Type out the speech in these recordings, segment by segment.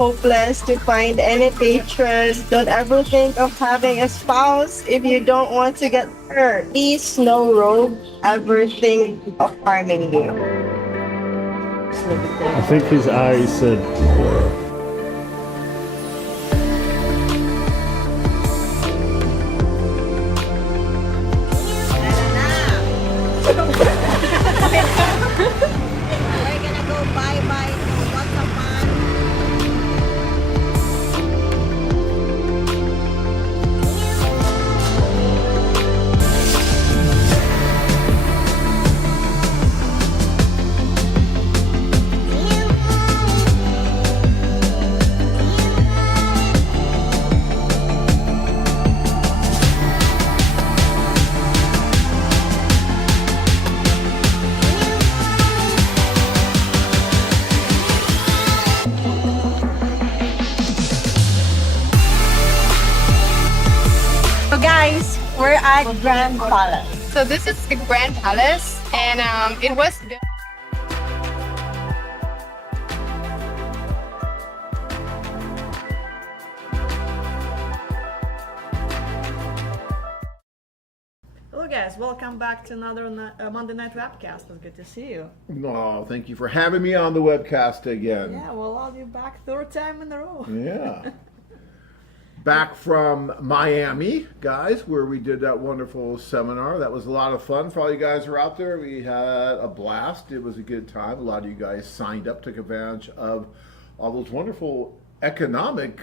hopeless to find any patrons. Don't ever think of having a spouse if you don't want to get hurt. Please, no rogue ever think of harming you. I think his eyes said, We're gonna go bye-bye to once a month. So guys, we're at Grand Palace. So this is the Grand Palace, and it was built. Hello guys, welcome back to another Monday Night Webcast. It's good to see you. Oh, thank you for having me on the webcast again. Yeah, we'll have you back third time in a row. Yeah. Back from Miami, guys, where we did that wonderful seminar. That was a lot of fun for all you guys who are out there. We had a blast. It was a good time. A lot of you guys signed up, took advantage of all those wonderful economic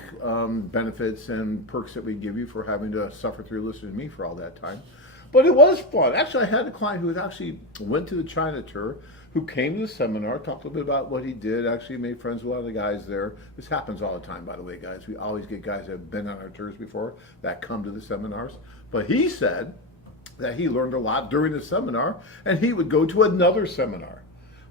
benefits and perks that we give you for having to suffer through listening to me for all that time. But it was fun. Actually, I had a client who actually went to the China tour, who came to the seminar, talked a little bit about what he did, actually made friends with a lot of the guys there. This happens all the time, by the way, guys. We always get guys that have been on our tours before that come to the seminars. But he said that he learned a lot during the seminar, and he would go to another seminar.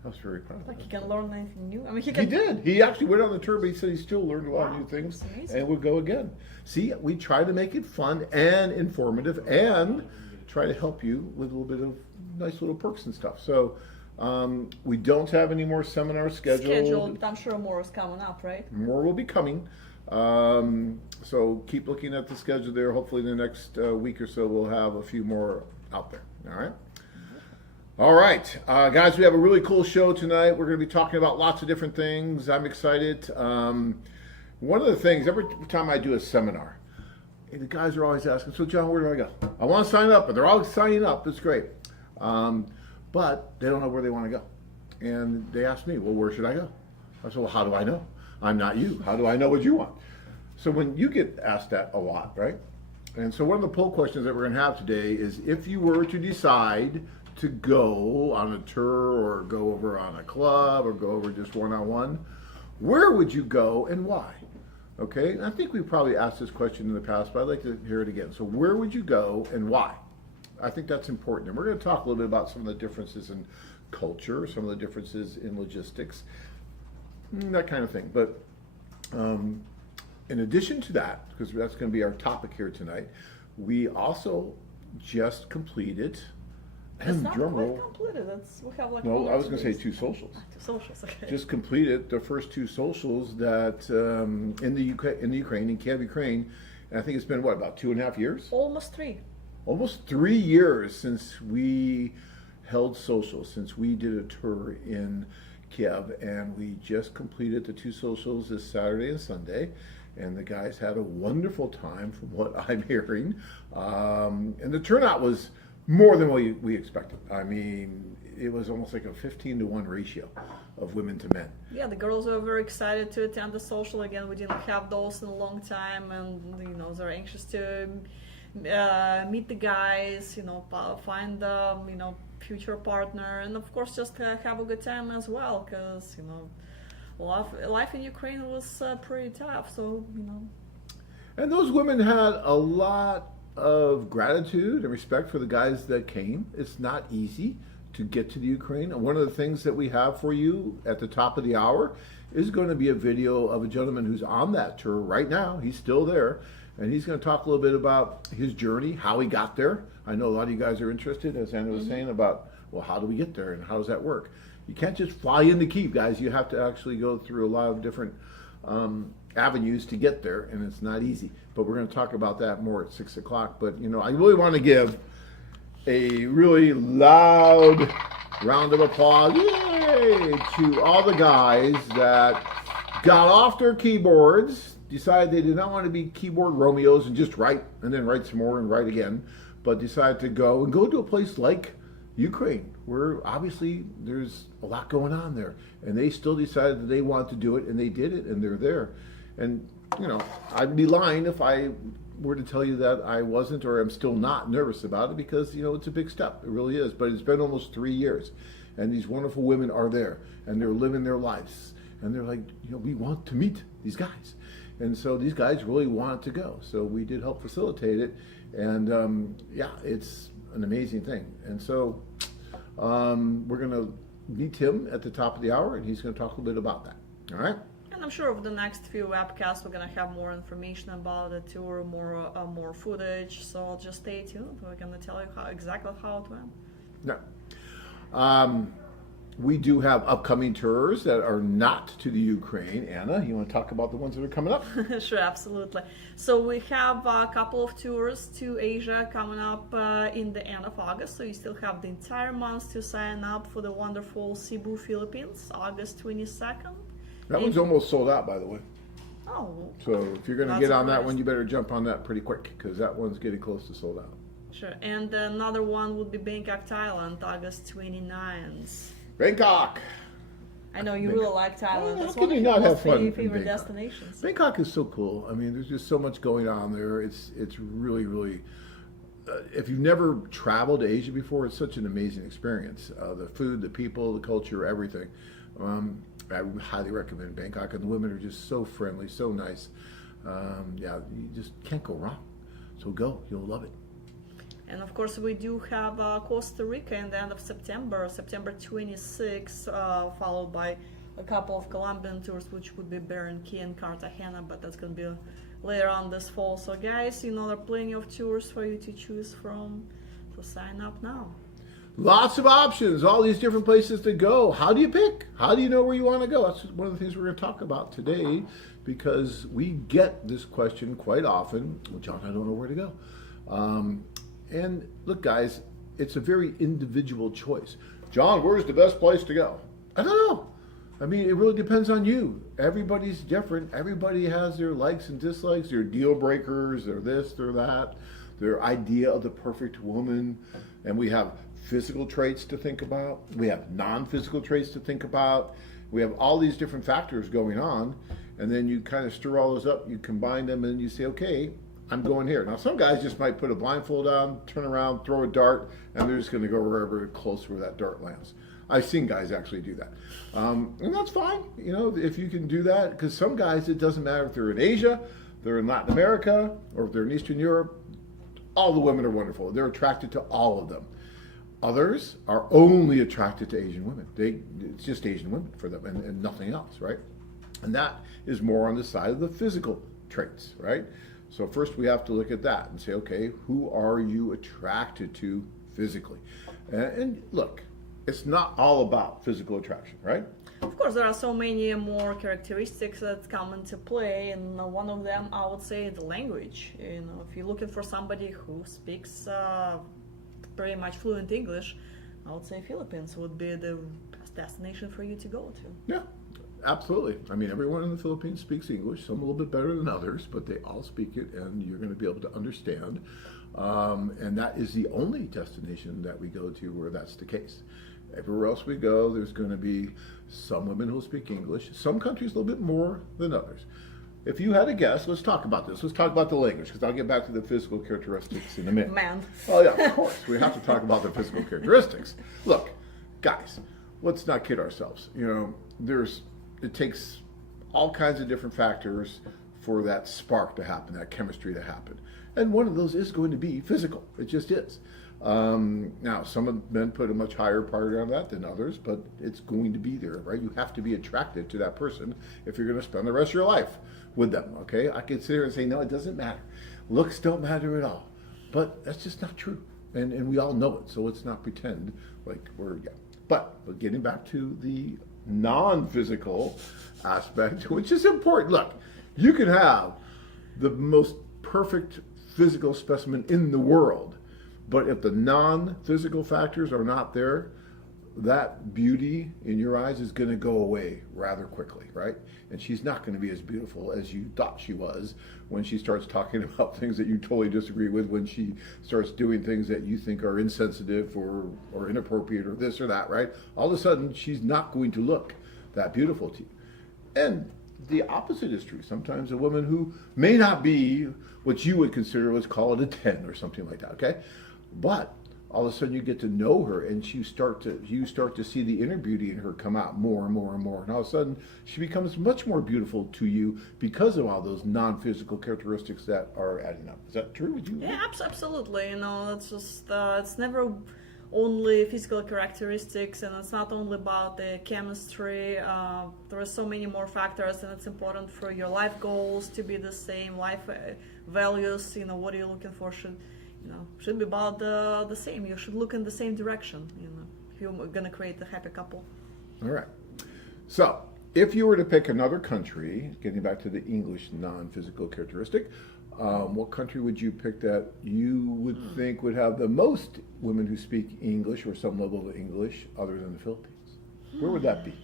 I was very proud of Like him. he can learn anything new. I mean, He did. He actually went on the tour, but he said he still learned a lot of new things that's amazing. and would go again. See, we try to make it fun and informative and try to help you with a little bit of nice little perks and stuff. So we don't have any more seminars scheduled. But I'm sure more is coming up, right? More will be coming. So keep looking at the schedule there. Hopefully in the next week or so we'll have a few more out there. All right. All right, guys, we have a really cool show tonight. We're going to be talking about lots of different things. I'm excited. One of the things, every time I do a seminar, the guys are always asking, so John, where do I go? I want to sign up, and they're always signing up. That's great. But they don't know where they want to go. And they ask me, well, where should I go? I said, well, how do I know? I'm not you. How do I know what you want? So when you get asked that a lot, right? And so one of the poll questions that we're going to have today is, if you were to decide to go on a tour or go over on a club or go over just one-on-one, where would you go and why? Okay, and I think we've probably asked this question in the past, but I'd like to hear it again. So where would you go and why? I think that's important. And we're going to talk a little bit about some of the differences in culture, some of the differences in logistics, that kind of thing. But in addition to that, because that's going to be our topic here tonight, we also just completed, It's and not drum quite roll, completed. We have like no, one I or was two going to say days. 2 socials. Two socials, okay. Just completed the first 2 socials that in the Ukraine, in Kiev, Ukraine, and I think it's been what, about 2.5 years? Almost 3. Almost 3 years since we held socials, since we did a tour in Kiev, and we just completed the 2 socials this Saturday and Sunday, and the guys had a wonderful time from what I'm hearing, and the turnout was more than we expected. I mean, it was almost like a 15-to-1 ratio of women to men. Yeah, the girls were very excited to attend the social again. We didn't have those in a long time, and they're anxious to meet the guys, find the future partner, and of course just have a good time as well, because life in Ukraine was pretty tough. So And those women had a lot of gratitude and respect for the guys that came. It's not easy to get to the Ukraine. And one of the things that we have for you at the top of the hour is going to be a video of a gentleman who's on that tour right now. He's still there, and he's going to talk a little bit about his journey, how he got there. I know a lot of you guys are interested, as Anna was saying, about, well, how do we get there and how does that work? You can't just fly into Kiev, guys. You have to actually go through a lot of different avenues to get there, and it's not easy. But we're going to talk about that more at 6 o'clock. But I really want to give a really loud round of applause, yay, to all the guys that got off their keyboards, decided they did not want to be keyboard Romeos and just write and then write some more and write again, but decided to go to a place like Ukraine, where obviously there's a lot going on there, and they still decided that they wanted to do it, and they did it, and they're there. And I'd be lying if I were to tell you that I wasn't or I'm still not nervous about it, because it's a big step. It really is. But it's been almost 3 years, and these wonderful women are there, and they're living their lives, and they're like, we want to meet these guys. And so these guys really wanted to go. So we did help facilitate it, and it's an amazing thing. And so we're going to meet him at the top of the hour, and he's going to talk a little bit about that. All right? And I'm sure over the next few webcasts we're gonna have more information about the tour, more footage. So just stay tuned. We're gonna tell you exactly how it went. Yeah. We do have upcoming tours that are not to the Ukraine. Anna, you want to talk about the ones that are coming up? Sure, absolutely. So we have a couple of tours to Asia coming up in the end of August. So you still have the entire month to sign up for the wonderful Cebu, Philippines, August 22nd. That one's almost sold out, by the way. Oh. So if you're going to get on that one, you better jump on that pretty quick, because that one's getting close to sold out. Sure. And another one would be Bangkok, Thailand, August 29th. Bangkok! I know you really like Thailand. That's How one can of you your not have most fun in favorite Bangkok? destinations. Bangkok is so cool. I mean, there's just so much going on there. It's really, really... if you've never traveled to Asia before, it's such an amazing experience. The food, the people, the culture, everything. I would highly recommend Bangkok, and the women are just so friendly, so nice. You just can't go wrong. So go, you'll love it. And of course, we do have Costa Rica in the end of September 26, followed by a couple of Colombian tours, which would be Barranquilla and Cartagena, but that's going to be later on this fall. So guys, there are plenty of tours for you to choose from, so sign up now. Lots of options, all these different places to go. How do you pick? How do you know where you want to go? That's one of the things we're going to talk about today, because we get this question quite often. Well, John, I don't know where to go. And look, guys, it's a very individual choice. John, where's the best place to go? I don't know. I mean, it really depends on you. Everybody's different. Everybody has their likes and dislikes, their deal breakers, their this, their that, their idea of the perfect woman. And we have physical traits to think about. We have non-physical traits to think about. We have all these different factors going on. And then you kind of stir all those up, you combine them, and you say, okay, I'm going here. Now, some guys just might put a blindfold on, turn around, throw a dart, and they're just going to go wherever close where that dart lands. I've seen guys actually do that. And that's fine, if you can do that, because some guys, it doesn't matter if they're in Asia, they're in Latin America, or if they're in Eastern Europe, all the women are wonderful. They're attracted to all of them. Others are only attracted to Asian women. It's just Asian women for them and nothing else, right? And that is more on the side of the physical traits, right? So first we have to look at that and say, okay, who are you attracted to physically? And look, it's not all about physical attraction, right? Of course, there are so many more characteristics that come into play, and one of them, I would say, the language. If you're looking for somebody who speaks pretty much fluent English, I would say Philippines would be the best destination for you to go to. Yeah, absolutely. I mean, everyone in the Philippines speaks English, some a little bit better than others, but they all speak it, and you're going to be able to understand. And that is the only destination that we go to where that's the case. Everywhere else we go, there's going to be some women who speak English. Some countries a little bit more than others. If you had a guess, let's talk about this. Let's talk about the language, because I'll get back to the physical characteristics in a minute. Man. Oh yeah, of course. We have to talk about the physical characteristics. Look, guys, let's not kid ourselves. It takes all kinds of different factors for that spark to happen, that chemistry to happen. And one of those is going to be physical. It just is. Now, some of men put a much higher priority on that than others, but it's going to be there, right? You have to be attracted to that person if you're going to spend the rest of your life with them, okay? I could sit here and say, no, it doesn't matter. Looks don't matter at all. But that's just not true. And we all know it, so let's not pretend like we're, yeah. But getting back to the non-physical aspect, which is important. Look, you can have the most perfect physical specimen in the world, but if the non-physical factors are not there, that beauty in your eyes is going to go away rather quickly, right? And she's not going to be as beautiful as you thought she was when she starts talking about things that you totally disagree with, when she starts doing things that you think are insensitive or inappropriate or this or that, right? All of a sudden, she's not going to look that beautiful to you. And the opposite is true. Sometimes a woman who may not be what you would consider, let's call it a 10 or something like that, okay? But all of a sudden you get to know her, and you start to see the inner beauty in her come out more and more and more. And all of a sudden she becomes much more beautiful to you because of all those non-physical characteristics that are adding up. Is that true? Would you? Yeah, absolutely. You know, it's just it's never only physical characteristics, and it's not only about the chemistry. There are so many more factors, and it's important for your life goals to be the same. Life values, you know, what are you looking for should be about the same. You should look in the same direction, you know, if you're gonna create a happy couple. All right. So if you were to pick another country, getting back to the English non-physical characteristic, what country would you pick that you would think would have the most women who speak English or some level of English other than the Philippines? Where would that be?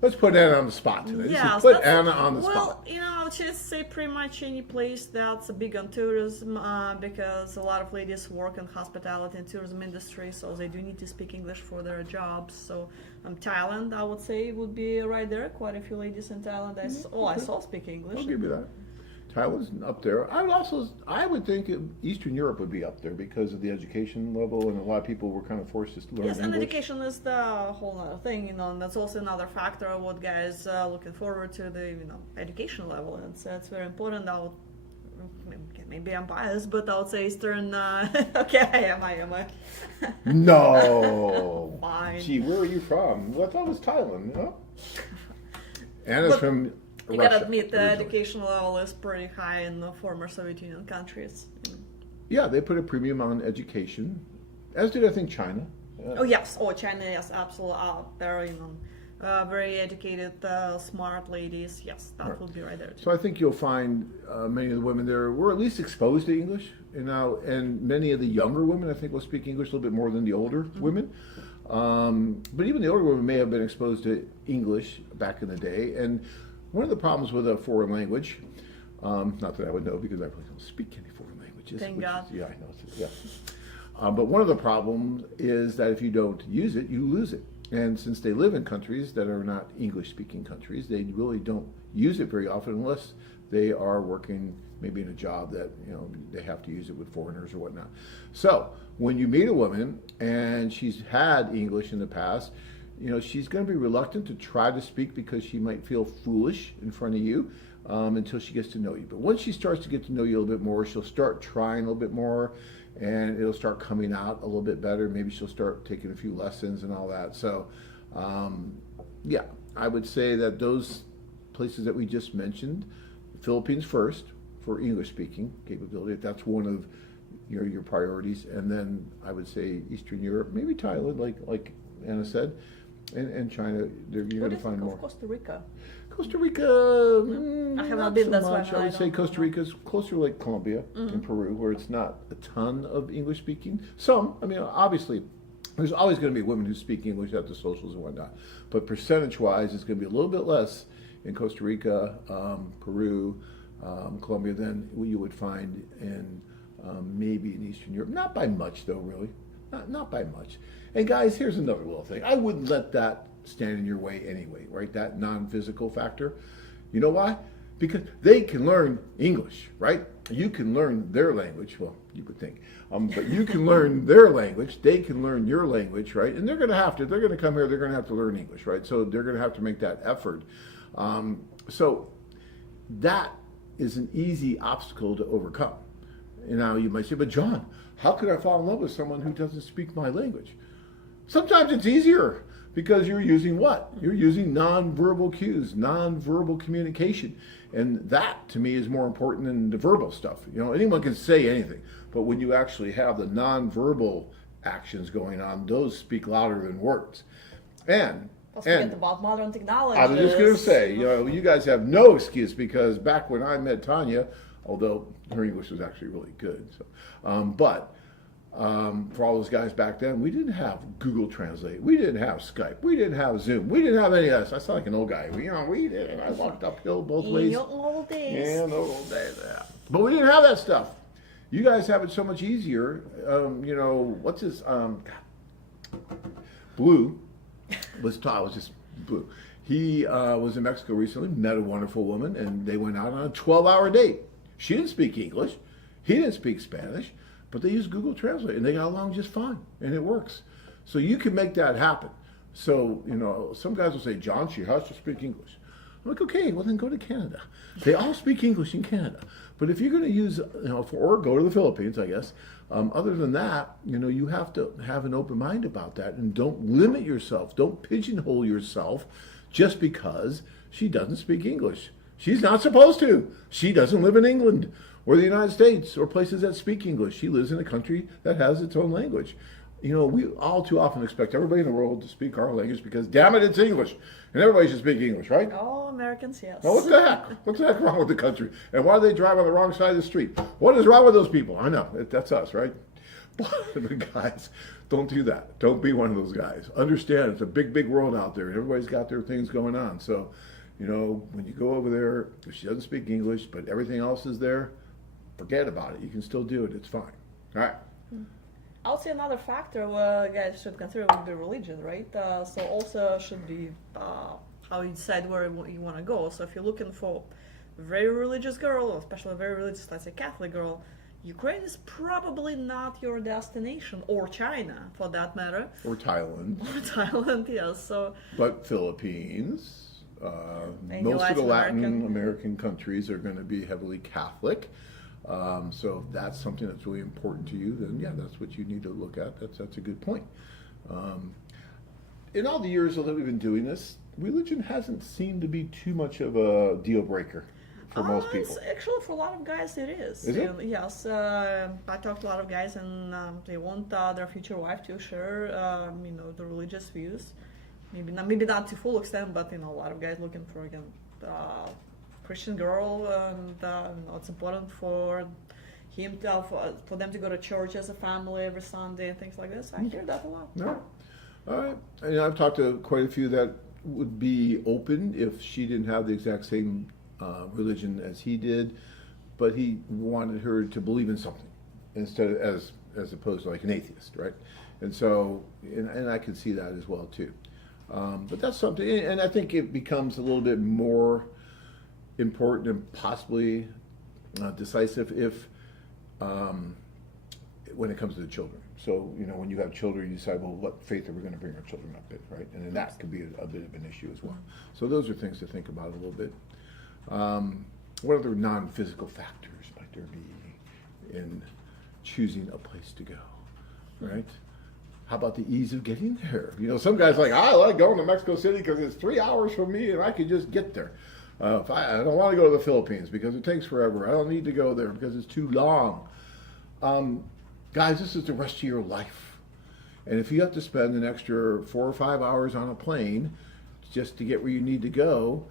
Let's put Anna on the spot today. Yeah, put Anna on the spot. Well, you know, I'll just say pretty much any place that's big on tourism, because a lot of ladies work in hospitality and tourism industry, so they do need to speak English for their jobs. So Thailand, I would say, would be right there. Quite a few ladies in Thailand I saw speak English. I'll give you that. Thailand's up there. I would think Eastern Europe would be up there because of the education level, and a lot of people were kind of forced to learn Yes, English. and education is the whole other thing, you know, and that's also another factor of what guys looking forward to, the education level. And it's very important. Maybe I'm biased, but I would say Eastern. Okay, I am. No. Fine. Gee, where are you from? Well, I thought it was Thailand. No. Anna's But from You Russia, gotta admit, the originally. education level is pretty high in the former Soviet Union countries. Yeah, they put a premium on education, as did I think China. Oh yes, China, yes, absolutely. They're very educated, smart ladies. Yes, that Right. would be right there too. So I think you'll find many of the women there were at least exposed to English, and many of the younger women I think will speak English a little bit more than the older women. But even the older women may have been exposed to English back in the day. And one of the problems with a foreign language, not that I would know because I really don't speak any foreign languages. Thank God. Yeah, I know. Yeah. But one of the problems is that if you don't use it, you lose it. And since they live in countries that are not English-speaking countries, they really don't use it very often unless they are working maybe in a job that they have to use it with foreigners or whatnot. So when you meet a woman and she's had English in the past, she's going to be reluctant to try to speak because she might feel foolish in front of you until she gets to know you. But once she starts to get to know you a little bit more, she'll start trying a little bit more, and it'll start coming out a little bit better. Maybe she'll start taking a few lessons and all that. So, yeah, I would say that those places that we just mentioned, Philippines first for English-speaking capability, if that's one of your priorities, and then I would say Eastern Europe, maybe Thailand, like Anna said, and China. You're going to find more. Costa Rica? Costa Rica, I have not not been, so that's why much. I I would say don't Costa know. Rica's closer to like Colombia and Peru, where it's not a ton of English speaking. Some, obviously, there's always going to be women who speak English at the socials and whatnot, but percentage-wise, it's going to be a little bit less in Costa Rica, Peru, Colombia than you would find in maybe in Eastern Europe. Not by much, though, really. Not by much. And guys, here's another little thing. I wouldn't let that stand in your way anyway, right? That non-physical factor. You know why? Because they can learn English, right? You can learn their language. Well, you would think. But you can learn their language. They can learn your language, right? And they're going to have to. They're going to come here. They're going to have to learn English, right? So they're going to have to make that effort. So that is an easy obstacle to overcome. And now you might say, but John, how could I fall in love with someone who doesn't speak my language? Sometimes it's easier because you're using what? You're using nonverbal cues, nonverbal communication. And that, to me, is more important than the verbal stuff. Anyone can say anything, but when you actually have the nonverbal actions going on, those speak louder than words. And Let's And forget about modern technology. I was just going to say, you guys have no excuse because back when I met Tanya, although her English was actually really good, so, for all those guys back then, we didn't have Google Translate, we didn't have Skype, we didn't have Zoom, we didn't have any of that. I sound like an old guy. We did. I walked uphill both ways. In your old days. Yeah, in the old days. Yeah. But we didn't have that stuff. You guys have it so much easier. What's his Blue was just Blue. He was in Mexico recently, met a wonderful woman, and they went out on a 12-hour date. She didn't speak English. He didn't speak Spanish, but they used Google Translate, and they got along just fine, and it works. So you can make that happen. So, some guys will say, John, she has to speak English. I'm like, okay, well then go to Canada. They all speak English in Canada. But if you're going to use, or go to the Philippines, I guess. Other than that, you have to have an open mind about that and don't limit yourself. Don't pigeonhole yourself just because she doesn't speak English. She's not supposed to. She doesn't live in England or the United States or places that speak English. She lives in a country that has its own language. We all too often expect everybody in the world to speak our language because, damn it, it's English. And everybody should speak English, right? Oh, Americans, yes. Well, what the heck? What's the heck wrong with the country? And why do they drive on the wrong side of the street? What is wrong with those people? I know, that's us, right? But guys, don't do that. Don't be one of those guys. Understand, it's a big, big world out there. Everybody's got their things going on. So, when you go over there, if she doesn't speak English, but everything else is there, forget about it. You can still do it. It's fine. All right. I would say another factor guys should consider would be religion, right? So also should be how you decide where you want to go. So if you're looking for a very religious girl, or especially a very religious, let's say Catholic girl, Ukraine is probably not your destination, or China for that matter. Or Thailand. Or Thailand, yes. So, but Philippines, most of the Latin American countries are going to be heavily Catholic. So if that's something that's really important to you, then yeah, that's what you need to look at. That's a good point. In all the years that we've been doing this, religion hasn't seemed to be too much of a deal breaker for most people. Actually, for a lot of guys, it is. Is it? Yes. I talked to a lot of guys, and they want their future wife to share, the religious views. Maybe not to full extent, but a lot of guys looking for Christian girl, and it's important for him for them to go to church as a family every Sunday and things like this. I hear that a lot. All right. And I've talked to quite a few that would be open if she didn't have the exact same religion as he did, but he wanted her to believe in something instead of as opposed to like an atheist, right? And so, and I can see that as well too. But that's something, and I think it becomes a little bit more important and possibly decisive if when it comes to the children. So, when you have children, you decide, well, what faith are we going to bring our children up in, right? And then that could be a bit of an issue as well. So those are things to think about a little bit. What other non-physical factors might there be in choosing a place to go, right? How about the ease of getting there? Some guys are like, I like going to Mexico City because it's 3 hours from me and I can just get there. If I don't want to go to the Philippines because it takes forever. I don't need to go there because it's too long. Guys, this is the rest of your life. And if you have to spend an extra 4 or 5 hours on a plane just to get where you need to go,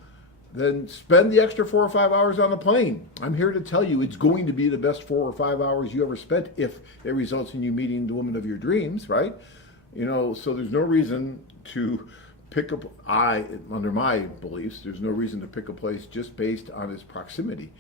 then spend the extra 4 or 5 hours on the plane. I'm here to tell you it's going to be the best 4 or 5 hours you ever spent if it results in you meeting the woman of your dreams, right? So there's no reason to pick up, under my beliefs, there's no reason to pick a place just based on its proximity,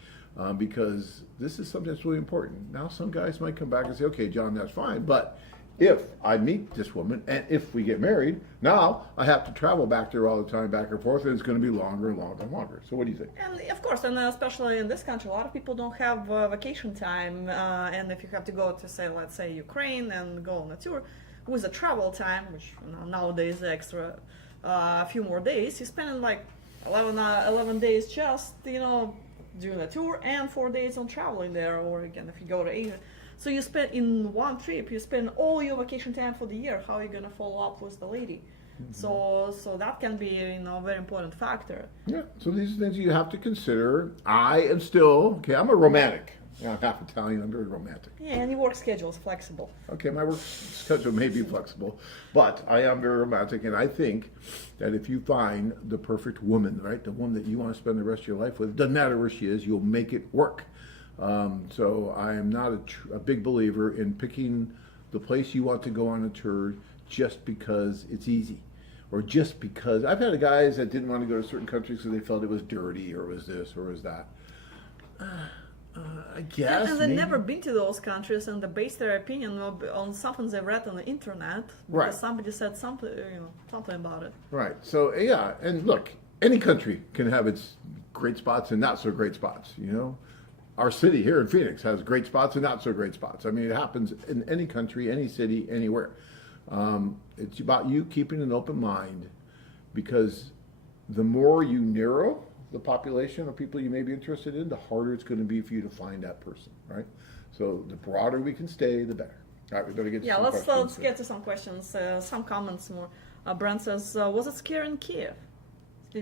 because this is something that's really important. Now, some guys might come back and say, okay, John, that's fine, but if I meet this woman and if we get married, now I have to travel back there all the time, back and forth, and it's going to be longer and longer and longer. So what do you think? And of course, and especially in this country, a lot of people don't have vacation time, and if you have to go to, say, let's say Ukraine and go on a tour with a travel time, which nowadays extra a few more days, you spend like 11 days just doing a tour and 4 days on traveling there, or again if you go to Asia. So you spend in one trip, you spend all your vacation time for the year. How are you gonna follow up with the lady? Mm-hmm. So that can be a very important factor. Yeah. So these are things you have to consider. I'm a romantic. Yeah, I'm half Italian. I'm very romantic. Yeah, and your work schedule is flexible. Okay, my work schedule may be flexible, but I am very romantic, and I think that if you find the perfect woman, right, the one that you want to spend the rest of your life with, doesn't matter where she is, you'll make it work. So I am not a big believer in picking the place you want to go on a tour just because it's easy, or just because I've had guys that didn't want to go to certain countries because they felt it was dirty, or it was this, or it was that. I guess. And they've maybe. never been to those countries, and they base their opinion on something they read on the internet Right. because somebody said something, something about it. Right. So yeah, and look, any country can have its great spots and not so great spots. Our city here in Phoenix has great spots and not so great spots. I mean, it happens in any country, any city, anywhere. It's about you keeping an open mind, because the more you narrow the population of people you may be interested in, the harder it's going to be for you to find that person, right? So the broader we can stay, the better. All right, we better get to some questions. Let's get to some questions, some comments more. Brent says, was it scary in Kiev?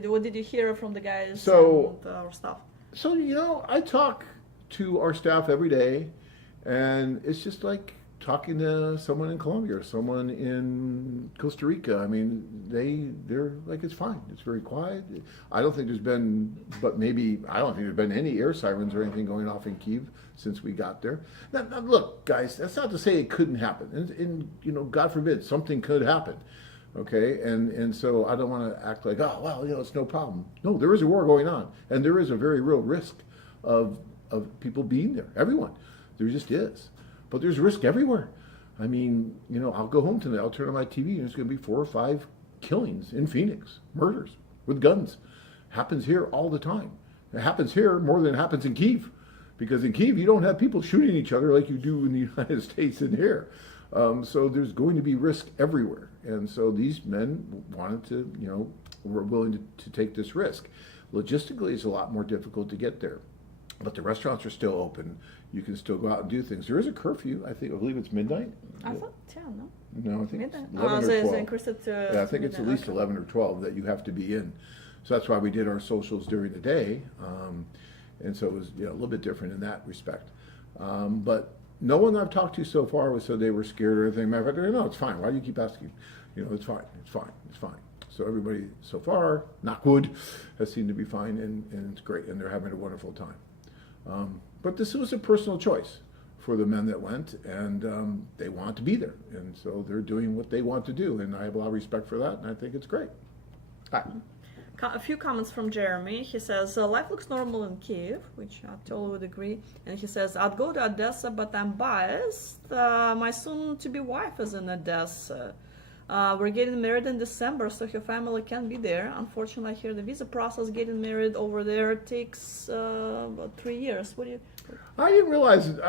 What did you hear from the guys and our stuff? So, I talk to our staff every day, and it's just like talking to someone in Colombia or someone in Costa Rica. I mean, they're like, it's fine. It's very quiet. I don't think there's been any air sirens or anything going off in Kiev since we got there. Now, look, guys, that's not to say it couldn't happen. And God forbid, something could happen. Okay, and so I don't want to act like, oh, well, it's no problem. No, there is a war going on, and there is a very real risk of people being there. Everyone. There just is. But there's risk everywhere. I mean, I'll go home tonight, I'll turn on my TV, and there's going to be 4 or 5 killings in Phoenix, murders with guns. Happens here all the time. It happens here more than it happens in Kiev, because in Kiev you don't have people shooting each other like you do in the United States in here. So there's going to be risk everywhere. And so these men wanted to, were willing to take this risk. Logistically, it's a lot more difficult to get there. But the restaurants are still open. You can still go out and do things. There is a curfew. I believe it's midnight. I thought 10, no? No, I think Midnight. it's 11 or 12. Increased it to Yeah, I think it's at least okay. 11 or 12 that you have to be in. So that's why we did our socials during the day. And so it was a little bit different in that respect. But no one I've talked to so far said they were scared or anything. Matter of fact, no, it's fine. Why do you keep asking? It's fine. It's fine. It's fine. So everybody so far, knock wood, has seemed to be fine, and it's great, and they're having a wonderful time. But this was a personal choice for the men that went, and they want to be there, and so they're doing what they want to do, and I have a lot of respect for that, and I think it's great. Hi. A few comments from Jeremy. He says, life looks normal in Kiev, which I totally would agree. And he says, I'd go to Odessa, but I'm biased. My soon-to-be wife is in Odessa. We're getting married in December, so her family can be there. Unfortunately, I hear the visa process getting married over there takes about 3 years. What do you... I didn't realize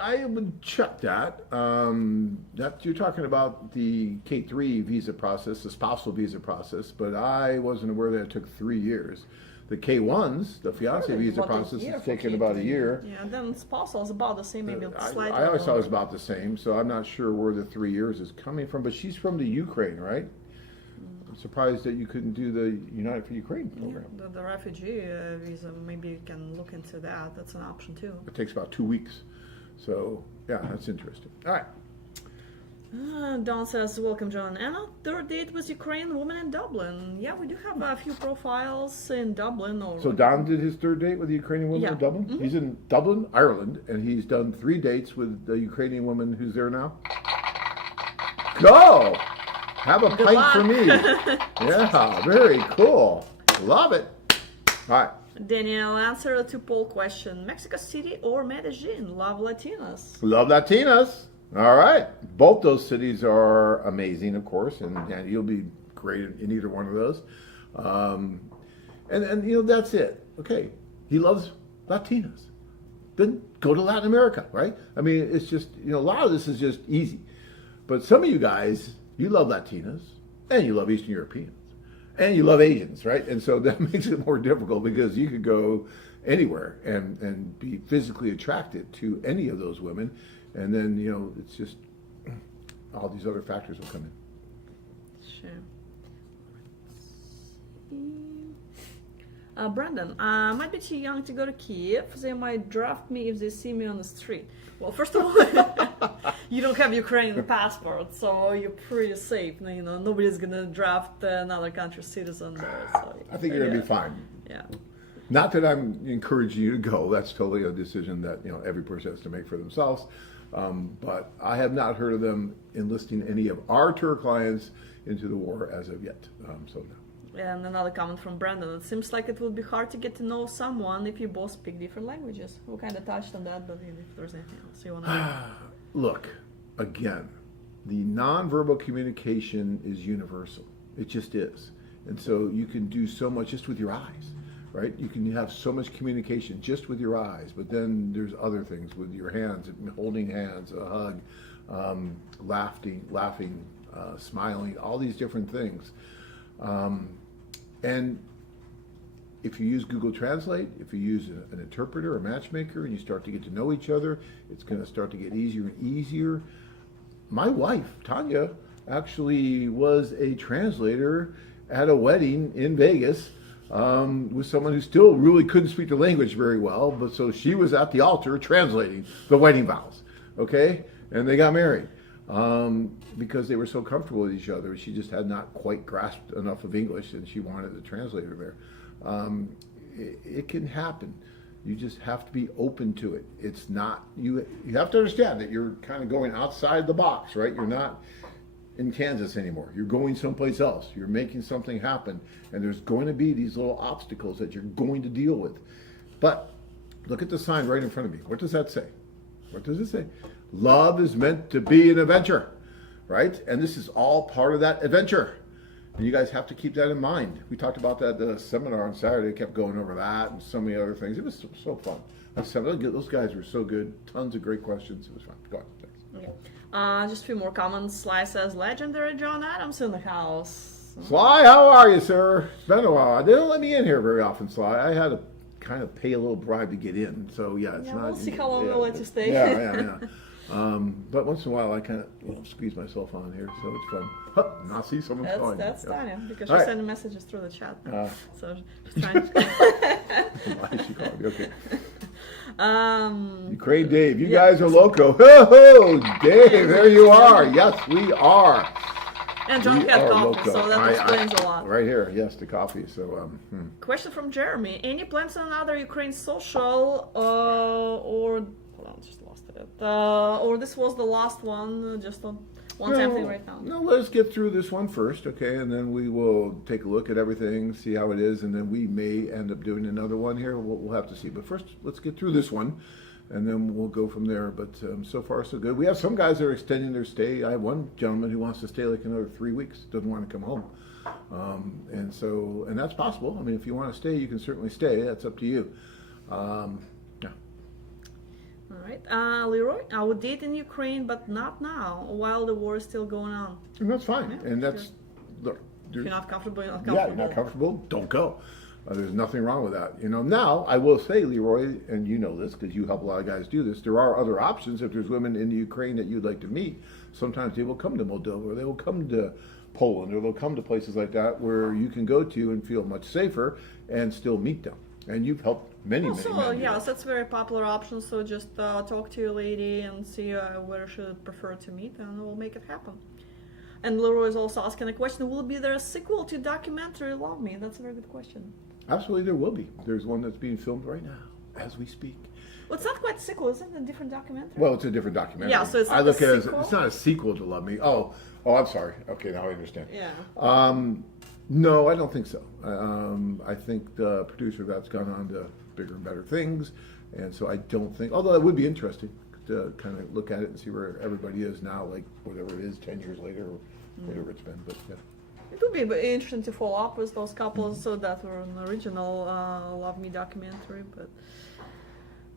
I would check that. That you're talking about the K3 visa process, the spousal visa process, but I wasn't aware that it took 3 years. The K1s, the fiance visa process, has taken about a year. Yeah, and then spousal is about the same, maybe slightly. I always thought it was about the same, so I'm not sure where the 3 years is coming from. But she's from the Ukraine, right? I'm surprised that you couldn't do the United for Ukraine program. The refugee visa, maybe you can look into that. That's an option too. It takes about 2 weeks. So, yeah, that's interesting. All right. Don says, welcome, John. Anna, third date with Ukrainian woman in Dublin. Yeah, we do have a few profiles in Dublin. So Don did his third date with the Ukrainian woman in Dublin? Mm-hmm. He's in Dublin, Ireland, and he's done 3 dates with the Ukrainian woman who's there now. Go! Have a pint luck. for me. Yeah, very cool. Love it. All right. Daniel, answer to poll question. Mexico City or Medellin? Love Latinas. Love Latinas. All right. Both those cities are amazing, of course, and you'll be great in either one of those. And that's it. Okay. He loves Latinas. Then go to Latin America, right? I mean, it's just, a lot of this is just easy. But some of you guys, you love Latinas, and you love Eastern Europeans, and you love Asians, right? And so that makes it more difficult, because you could go anywhere and be physically attracted to any of those women. And then, it's just all these other factors will come in. Sure. Brandon, I might be too young to go to Kiev. They might draft me if they see me on the street. Well, first of all, you don't have Ukrainian passport, so you're pretty safe. You know, nobody's gonna draft another country's citizen there. So, I think you're gonna be fine. Yeah. Not that I'm encouraging you to go. That's totally a decision that every person has to make for themselves. But I have not heard of them enlisting any of our tour clients into the war as of yet. So no. And another comment from Brandon. It seems like it would be hard to get to know someone if you both speak different languages. We kind of touched on that, but if there's anything else you want to Look, again, the nonverbal communication is universal. It just is. And so you can do so much just with your eyes, right? You can have so much communication just with your eyes, but then there's other things with your hands, holding hands, a hug, laughing, smiling, all these different things. And if you use Google Translate, if you use an interpreter, a matchmaker, and you start to get to know each other, it's going to start to get easier and easier. My wife, Tanya, actually was a translator at a wedding in Vegas with someone who still really couldn't speak the language very well, but so she was at the altar translating the wedding vows, okay? And they got married. Because they were so comfortable with each other. She just had not quite grasped enough of English, and she wanted a translator there. It can happen. You just have to be open to it. It's not, you have to understand that you're kind of going outside the box, right? You're not in Kansas anymore. You're going someplace else. You're making something happen, and there's going to be these little obstacles that you're going to deal with. But look at the sign right in front of me. What does that say? What does it say? Love is meant to be an adventure, right? And this is all part of that adventure. And you guys have to keep that in mind. We talked about that at the seminar on Saturday, kept going over that and so many other things. It was so fun. Those guys were so good. Tons of great questions. It was fun. Go on. Thanks. Okay. Just a few more comments. Sly says, legendary John Adams in the house. Sly, how are you, sir? It's been a while. They don't let me in here very often, Sly. I had to kind of pay a little bribe to get in. So, yeah, it's not... We'll see how long we'll let you stay. Yeah. But once in a while, I kind of squeeze myself on here, so it's fun. Huh, now see someone's calling. That's Yep. Tanya, because All she's right. sending messages through the chat. So she's trying Why is she calling me? Okay. Ukraine Dave, you guys are loco. Ho, Dave, there you are. Yes, we are. And John We had are coffee, loco. so that explains a lot. Right here, yes, the coffee. So, Question from Jeremy. Any plans on another Ukraine social or... Hold on, just lost it. Or this was the last one, just on one-time thing right now? No, let's get through this one first, okay? And then we will take a look at everything, see how it is, and then we may end up doing another one here. We'll have to see. But first, let's get through this one, and then we'll go from there. But so far, so good. We have some guys that are extending their stay. I have one gentleman who wants to stay like another 3 weeks, doesn't want to come home. And that's possible. I mean, if you want to stay, you can certainly stay. That's up to you. All right. Leroy, I would date in Ukraine, but not now, while the war is still going on. And that's fine. Yeah, And that's, look. If you're not comfortable, you're not Yeah, comfortable. you're not comfortable, don't go. There's nothing wrong with that. Now, I will say, Leroy, and you know this because you help a lot of guys do this, there are other options. If there's women in the Ukraine that you'd like to meet, sometimes they will come to Moldova, or they will come to Poland, or they'll come to places like that where you can go to and feel much safer and still meet them. And you've helped many Also, men do yes, that. that's a very popular option. So just talk to your lady and see where she would prefer to meet, and we'll make it happen. And Leroy is also asking a question: will be there a sequel to documentary Love Me? That's a very good question. Absolutely, there will be. There's one that's being filmed right now as we speak. Well, it's not quite a sequel, isn't it? A different documentary. Well, it's a different documentary. Yeah, so it's I not look a at it as sequel? it's not a sequel to Love Me. Oh, I'm sorry. Okay, now I understand. Yeah. No, I don't think so. I think the producer of that's gone on to bigger and better things, and so I don't think. Although it would be interesting to kind of look at it and see where everybody is now, like whatever it is, 10 years later, or whatever it's been. But yeah. It would be interesting to follow up with those couples so that were an original Love Me documentary, but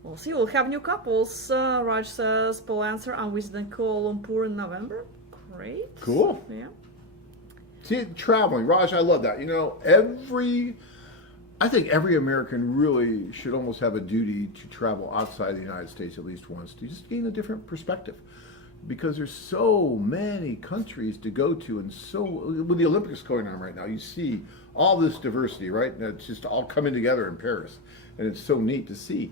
we'll see. We'll have new couples. Raj says, Paul answer, I'm visiting Kuala Lumpur in November. Great. Cool. Yeah. See, traveling, Raj, I love that. I think every American really should almost have a duty to travel outside the United States at least once to just gain a different perspective. Because there's so many countries to go to, and so with the Olympics going on right now, you see all this diversity, right? And it's just all coming together in Paris, and it's so neat to see.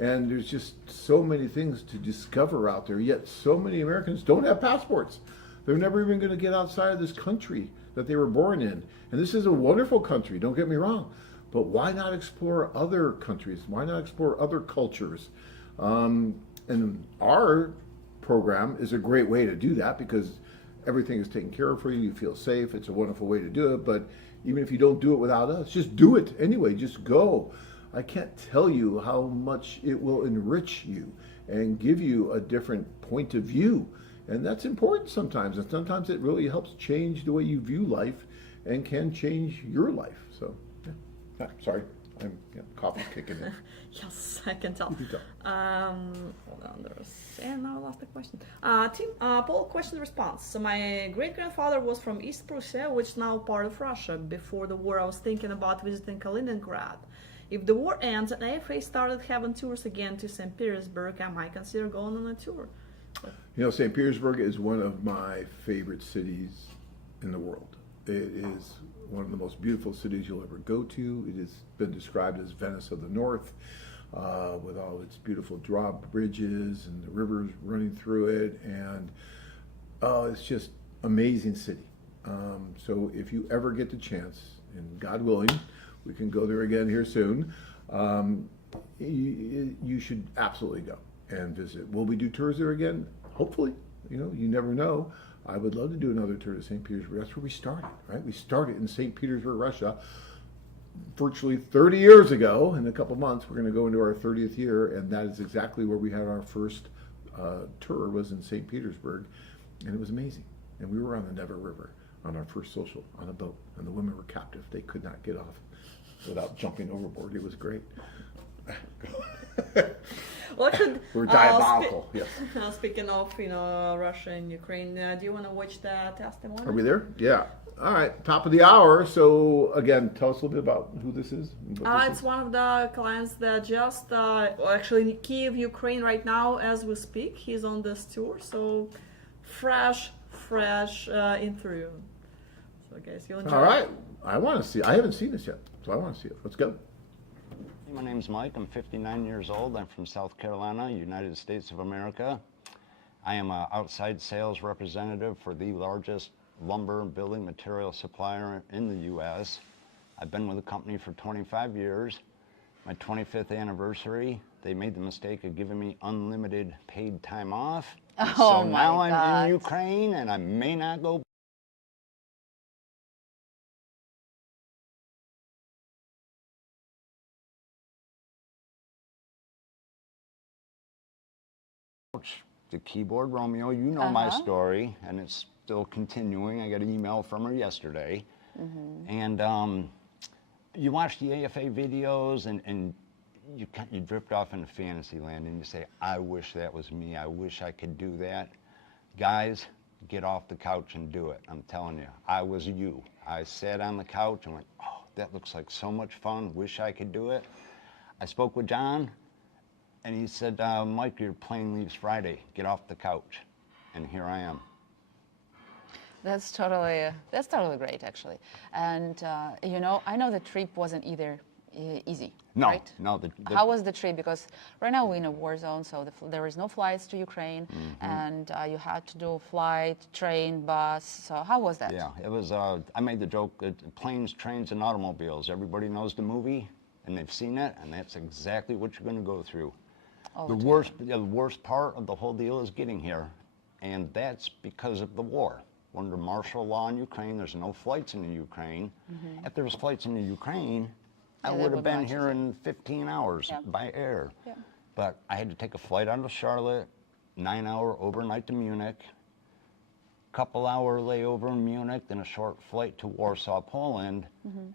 And there's just so many things to discover out there, yet so many Americans don't have passports. They're never even going to get outside of this country that they were born in. And this is a wonderful country, don't get me wrong. But why not explore other countries? Why not explore other cultures? And our program is a great way to do that because everything is taken care of for you. You feel safe. It's a wonderful way to do it. But even if you don't do it without us, just do it anyway. Just go. I can't tell you how much it will enrich you and give you a different point of view. And that's important sometimes. And sometimes it really helps change the way you view life and can change your life. So, yeah. Sorry. Coffee's kicking in. Yes, I can tell. You can tell. Hold on, and now I lost the question. Paul, question response. So my great-grandfather was from East Prussia, which is now part of Russia. Before the war, I was thinking about visiting Kaliningrad. If the war ends and AFA started having tours again to St. Petersburg, I might consider going on a tour. You know, St. Petersburg is one of my favorite cities in the world. It is one of the most beautiful cities you'll ever go to. It has been described as Venice of the North, with all its beautiful drawbridges and the rivers running through it, and it's just amazing city. So if you ever get the chance, and God willing, we can go there again here soon, you should absolutely go and visit. Will we do tours there again? Hopefully. You know, you never know. I would love to do another tour to St. Petersburg. That's where we started, right? We started in St. Petersburg, Russia, virtually 30 years ago. In a couple months, we're going to go into our 30th year, and that is exactly where we had our first tour, was in St. Petersburg, and it was amazing. And we were on the Neva River on our first social on a boat, and the women were captive. They could not get off without jumping overboard. It was great. Well, actually, we're diabolical. Yes. Speaking of, Russia and Ukraine, do you want to watch the testimony? Are we there? Yeah. All right. Top of the hour. So again, tell us a little bit about who this is. It's one of the clients that just actually in Kiev, Ukraine right now as we speak. He's on this tour, so fresh interview. So guys, you'll enjoy. All right. I want to see. I haven't seen this yet, so I want to see it. Let's go. My name's Mike. I'm 59 years old. I'm from South Carolina, United States of America. I am an outside sales representative for the largest lumber and building material supplier in the U.S. I've been with the company for 25 years. My 25th anniversary, they made the mistake of giving me unlimited paid time off. Oh, so my now I'm God. in Ukraine, and I may not go the keyboard Romeo. You know my story, and it's still continuing. I got an email from her yesterday. And you watch the AFA videos, and you drift off into fantasy land, and you say, I wish that was me. I wish I could do that. Guys, get off the couch and do it. I'm telling you, I was you. I sat on the couch and went, oh, that looks like so much fun. Wish I could do it. I spoke with John, and he said, Mike, your plane leaves Friday. Get off the couch. And here I am. That's totally great, actually. And I know the trip wasn't either easy. No, right? no. How was the trip? Because right now we're in a war zone, so there is no flights to Ukraine, and you had to do flight, train, bus. So how was that? Yeah, it was. I made the joke: planes, trains, and automobiles. Everybody knows the movie, and they've seen it, and that's exactly what you're going to go through. The worst part of the whole deal is getting here, and that's because of the war. Under martial law in Ukraine, there's no flights into Ukraine. If there was flights into Ukraine, I would have been here in 15 hours by air. Yeah. But I had to take a flight out of Charlotte, 9-hour overnight to Munich, couple-hour layover in Munich, then a short flight to Warsaw, Poland,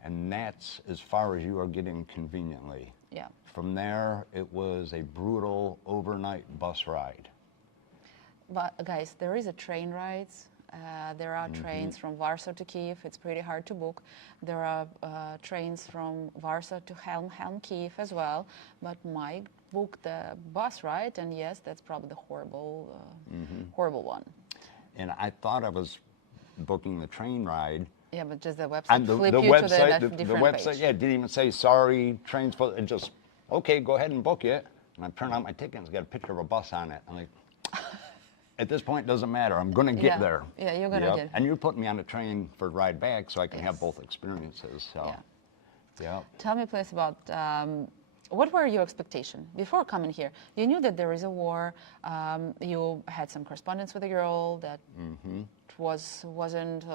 and that's as far as you are getting conveniently. Yeah. From there, it was a brutal overnight bus ride. But guys, there is a train rides. There are trains from Warsaw to Kiev. It's pretty hard to book. There are trains from Warsaw to Helm, Kiev as well. But Mike booked the bus ride, and yes, that's probably the horrible one. And I thought I was booking the train ride, Yeah, but just the website And flip the you to website, the the different website, page. yeah, didn't even say sorry, train's full. It just, okay, go ahead and book it. And I print out my ticket and it's got a picture of a bus on it. I'm like, at this point, it doesn't matter. I'm going to get Yeah. there. Yeah, you're gonna get- And you're putting me on the train for a ride back so I can have Yes. both experiences. So, Yeah. yeah. Tell me, please, about what were your expectations before coming here? You knew that there is a war. You had some correspondence with a girl that wasn't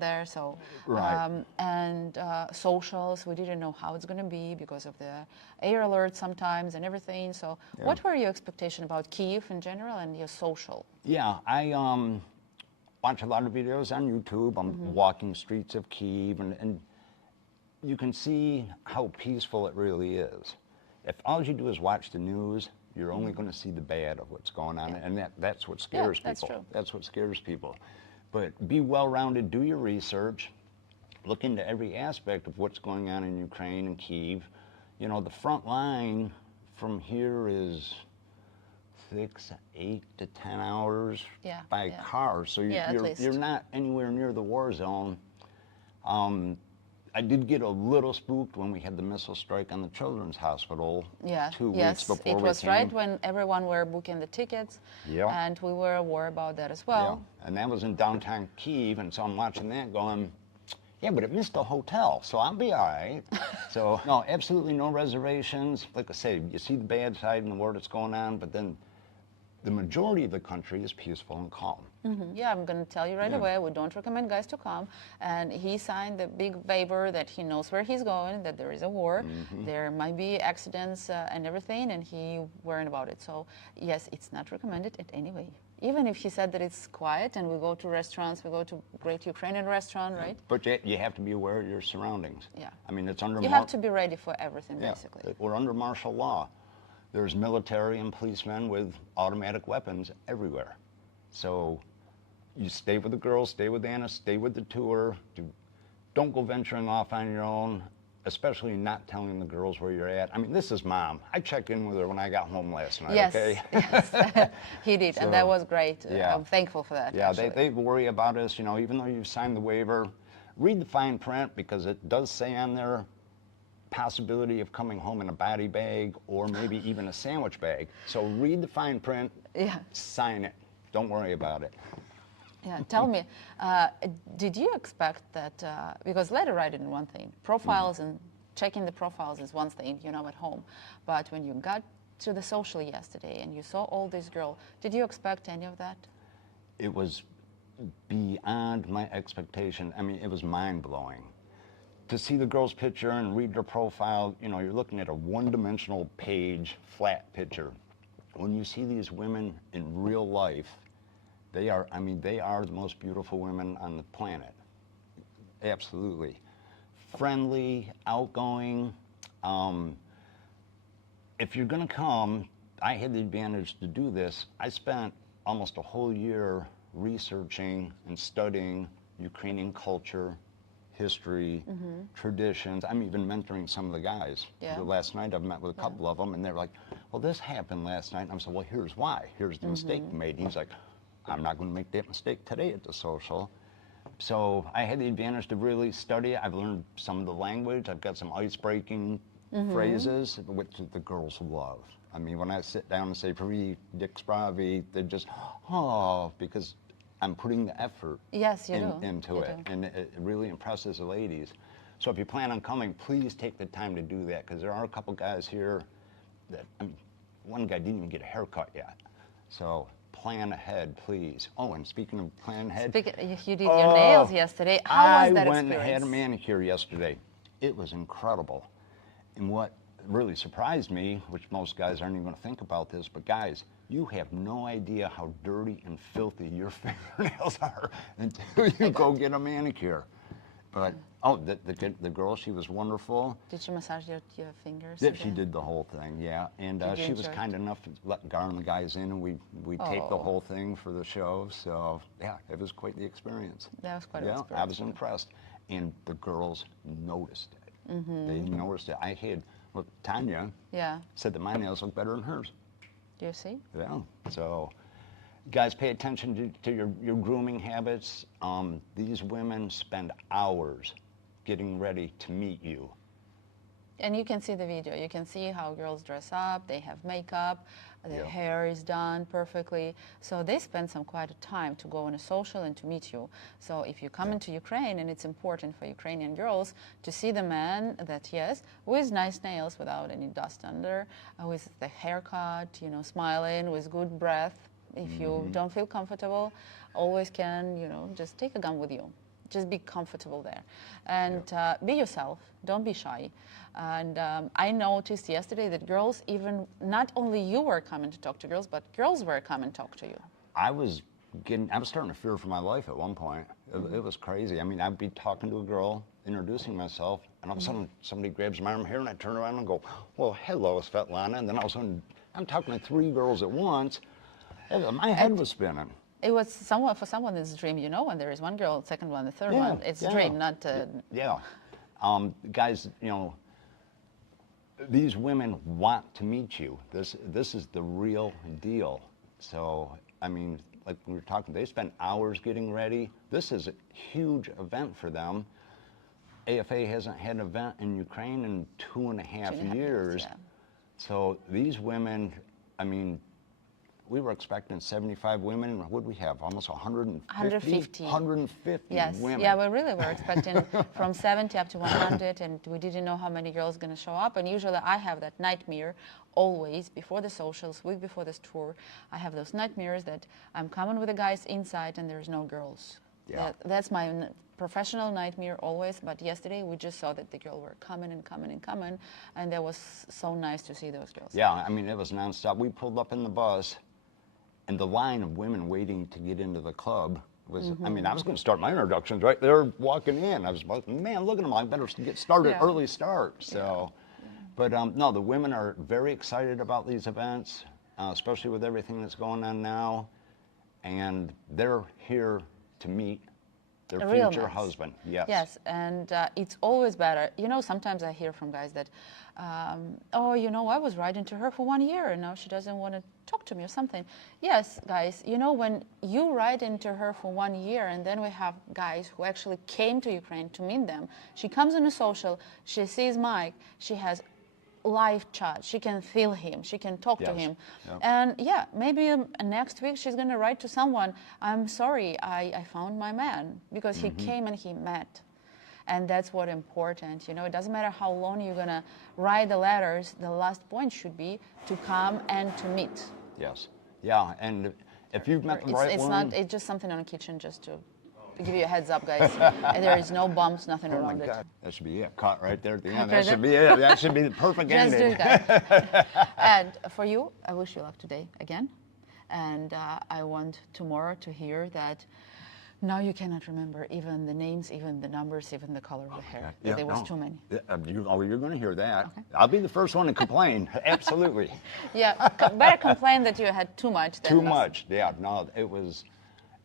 there. So Right. and socials, we didn't know how it's going to be because of the air alert sometimes and everything. So what were your expectations about Kiev in general and your social? Yeah, I watch a lot of videos on YouTube. I'm walking streets of Kiev, and you can see how peaceful it really is. If all you do is watch the news, you're only going to see the bad of what's going on, and that's what scares that's people. true. That's what scares people. But be well-rounded, do your research, look into every aspect of what's going on in Ukraine and Kiev. You know, the front line from here is 6, 8 to 10 hours by car, so Yeah, at least. you're not anywhere near the war zone. I did get a little spooked when we had the missile strike on the children's hospital 2 weeks before it we was came. right when everyone were booking the tickets, Yeah. and we were aware about that as well. Yeah, and that was in downtown Kiev, and so I'm watching that going, yeah, but it missed a hotel, so I'll be all right. So, no, absolutely no reservations. Like I say, you see the bad side in the war that's going on, but then the majority of the country is peaceful and calm. Yeah, I'm going to tell you right away, we don't recommend guys to come. And he signed the big waiver that he knows where he's going, that there is a war, there might be accidents and everything, and he worried about it. So, yes, it's not recommended in any way. Even if he said that it's quiet and we go to restaurants, we go to great Ukrainian restaurant, right? But you have to be aware of your surroundings. Yeah. I mean, it's under You have to be ready for everything, basically. We're under martial law. There's military and policemen with automatic weapons everywhere. So you stay with the girls, stay with Anna, stay with the tour. Don't go venturing off on your own, especially not telling the girls where you're at. I mean, this is Mom. I checked in with her when I got home last night, Yes, okay? yes, he did, and that So, was great. yeah. I'm thankful for that. Yeah, actually. they worry about us, you know, even though you've signed the waiver. Read the fine print, because it does say on there possibility of coming home in a body bag or maybe even a sandwich bag. So read the fine print, sign it. Don't worry about it. Yeah, tell me, did you expect that, because letter writing is one thing, profiles and checking the profiles is one thing, you know, at home, but when you got to the social yesterday and you saw all these girls, did you expect any of that? It was beyond my expectation. I mean, it was mind-blowing. To see the girl's picture and read their profile, you know, you're looking at a one-dimensional page, flat picture. When you see these women in real life, they are the most beautiful women on the planet. Absolutely. Friendly, outgoing. If you're gonna come, I had the advantage to do this. I spent almost a whole year researching and studying Ukrainian culture, history, traditions. I'm even mentoring some of the guys. Yeah. Last night I've met with a couple of them, and they're like, well, this happened last night. And I'm saying, well, here's why. Here's the mistake you made. And he's like, I'm not going to make that mistake today at the social. So I had the advantage to really study it. I've learned some of the language. I've got some ice-breaking phrases, which the girls love. I mean, when I sit down and say, Pri, Dick Spravi, they just, oh, because I'm putting the effort into it, and it really impresses the ladies. So if you plan on coming, please take the time to do that, because there are a couple guys here that, I mean, one guy didn't even get a haircut yet. So plan ahead, please. Oh, and speaking of plan ahead, You did your nails yesterday. How was that I went and experience? had a manicure yesterday. It was incredible. And what really surprised me, which most guys aren't even going to think about this, but guys, you have no idea how dirty and filthy your fingernails are until you go get a manicure. But, the girl, she was wonderful. Did she massage your fingers? Yeah, she did the whole thing, yeah. And she was kind enough to let Gar and the guys in, and we taped the whole thing for the show. So, yeah, it was quite the experience. That was quite an experience. Yeah, I was impressed. And the girls noticed it. They noticed it. I had, Tanya said that my nails look better than hers. Do you see? Yeah, so Guys, pay attention to your grooming habits. These women spend hours getting ready to meet you. And you can see the video. You can see how girls dress up. They have makeup. Their Yeah. hair is done perfectly. So they spend some quite a time to go on a social and to meet you. So if you come into Ukraine, and it's important for Ukrainian girls to see the man that, yes, with nice nails without any dust under, with the haircut, you know, smiling, with good breath. If you don't feel comfortable, always can, you know, just take a gun with you. Just be comfortable there. And be yourself. Don't be shy. And I noticed yesterday that girls, even, not only you were coming to talk to girls, but girls were coming to talk to you. I was starting to fear for my life at one point. It was crazy. I mean, I'd be talking to a girl, introducing myself, and all of a sudden somebody grabs my arm here, and I turn around and go, well, hello, Svetlana. And then all of a sudden I'm talking to 3 girls at once. My head was spinning. It was for someone it's a dream, you know, when there is one girl, second one, the third one. It's a dream, not Yeah. Guys, you know, these women want to meet you. This is the real deal. So, I mean, like we were talking, they spend hours getting ready. This is a huge event for them. AFA hasn't had an event in Ukraine in 2.5 years. Yeah. So these women, I mean, we were expecting 75 women. What did we have? Almost 150? 150 Yes. women. Yeah, we really were expecting from 70 up to 100, and we didn't know how many girls going to show up. And usually I have that nightmare always before the socials, week before this tour. I have those nightmares that I'm coming with the guys inside and there's no girls. Yeah. That's my professional nightmare always, but yesterday we just saw that the girls were coming and coming and coming, and that was so nice to see those girls. Yeah, I mean, it was nonstop. We pulled up in the bus, and the line of women waiting to get into the club was, I mean, I was going to start my introductions right there walking in. I was like, man, look at them. I better get started, Yeah. early start. So, but no, the women are very excited about these events, especially with everything that's going on now. And they're here to meet their A real future man. husband. Yes. Yes, and it's always better. You know, sometimes I hear from guys that, oh, you know, I was writing to her for 1 year and now she doesn't want to talk to me or something. Yes, guys, you know, when you write into her for 1 year, and then we have guys who actually came to Ukraine to meet them. She comes on a social, she sees Mike, she has live chat, she can feel him, she can talk to Yes. him. Yep. And yeah, maybe next week she's going to write to someone, I'm sorry, I found my man, because he came and he met. And that's what important, you know, it doesn't matter how long you're going to write the letters, the last point should be to come and to meet. Yes. Yeah, and if you've met the right It's one. not, it's just something on the kitchen just to give you a heads up, guys. And there is no bumps, nothing Oh my around it. God, that should be it. Caught right there at the end. Right That should be there. it. That should be the perfect Just do ending. that. And for you, I wish you luck today again. And I want tomorrow to hear that now you cannot remember even the names, even the numbers, even the color of the hair. Yeah, There was no. too many. Yeah, you're going to hear that. I'll be the first one to complain. Absolutely. Yeah, better complain that you had too much than Too less. much. Yeah. No, it was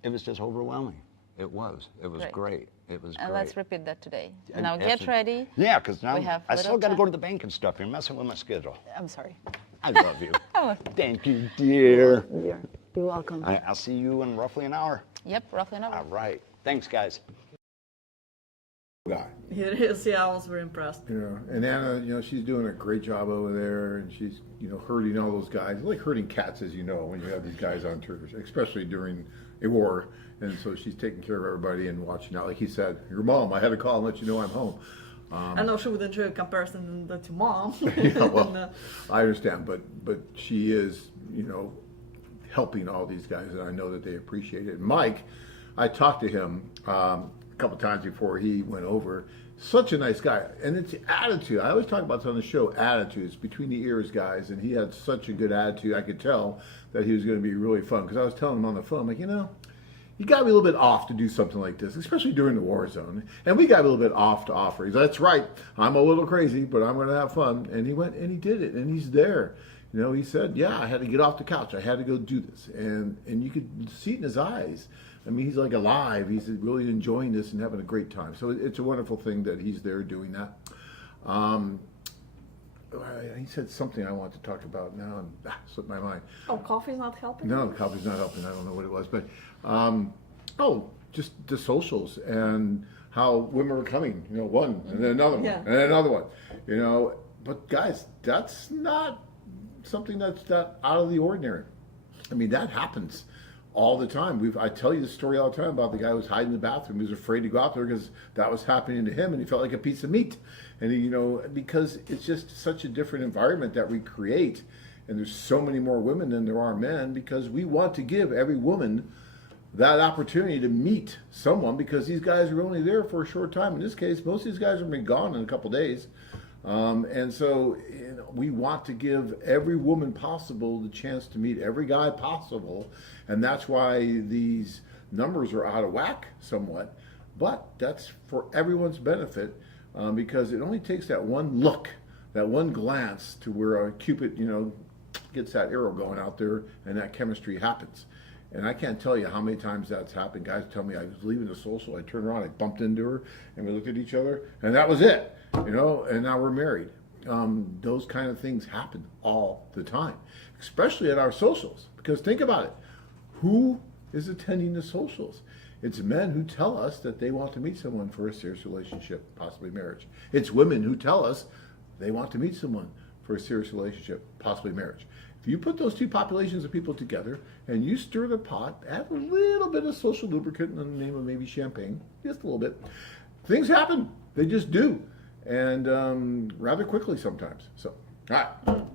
just overwhelming. It was. It was Great. great. It was And great. let's repeat that today. And Now get absolutely. ready. Yeah, because now We have I still little got to go time. to the bank and stuff. You're messing with my schedule. I'm sorry. I love you. Oh, Thank you, dear. you're welcome. I'll see you in roughly an hour. Yep, roughly an hour. All right. Thanks, guys. Guy. It is, yeah, I was very impressed. You know, and Anna, you know, she's doing a great job over there, and she's, you know, herding all those guys. It's like herding cats, as you know, when you have these guys on tours, especially during a war. And so she's taking care of everybody and watching out. Like he said, your mom, I had to call and let you know I'm home. I know she would enjoy a comparison to mom. Yeah, well, And, I understand, but she is, you know, helping all these guys, and I know that they appreciate it. And Mike, I talked to him a couple times before he went over. Such a nice guy, and it's attitude. I always talk about this on the show, attitudes between the ears, guys. And he had such a good attitude. I could tell that he was going to be really fun, because I was telling him on the phone, like, you know, you got to be a little bit off to do something like this, especially during the war zone. And we got a little bit off to offer. He's, that's right. I'm a little crazy, but I'm going to have fun. And he went and he did it, and he's there. You know, he said, yeah, I had to get off the couch. I had to go do this. And you could see it in his eyes. I mean, he's like alive. He's really enjoying this and having a great time. So it's a wonderful thing that he's there doing that. he said something I want to talk about now, and slipped my mind. Oh, coffee's not helping? No, coffee's not helping. I don't know what it was, but just the socials and how women were coming. You know, one and then another one and then another one. You know, but guys, that's not something that's that out of the ordinary. I mean, that happens all the time. I tell you the story all the time about the guy who was hiding in the bathroom. He was afraid to go out there because that was happening to him, and he felt like a piece of meat. And he, you know, because it's just such a different environment that we create, and there's so many more women than there are men, because we want to give every woman that opportunity to meet someone, because these guys are only there for a short time. In this case, most of these guys are going to be gone in a couple days. And so we want to give every woman possible the chance to meet every guy possible. And that's why these numbers are out of whack somewhat. But that's for everyone's benefit, because it only takes that one look, that one glance to where a Cupid, you know, gets that arrow going out there and that chemistry happens. And I can't tell you how many times that's happened. Guys tell me I was leaving the social, I turned around, I bumped into her, and we looked at each other, and that was it, you know, and now we're married. Those kind of things happen all the time, especially at our socials, because think about it. Who is attending the socials? It's men who tell us that they want to meet someone for a serious relationship, possibly marriage. It's women who tell us they want to meet someone for a serious relationship, possibly marriage. If you put those two populations of people together and you stir the pot, add a little bit of social lubricant in the name of maybe champagne, just a little bit, things happen. They just do. And rather quickly sometimes. So, all right.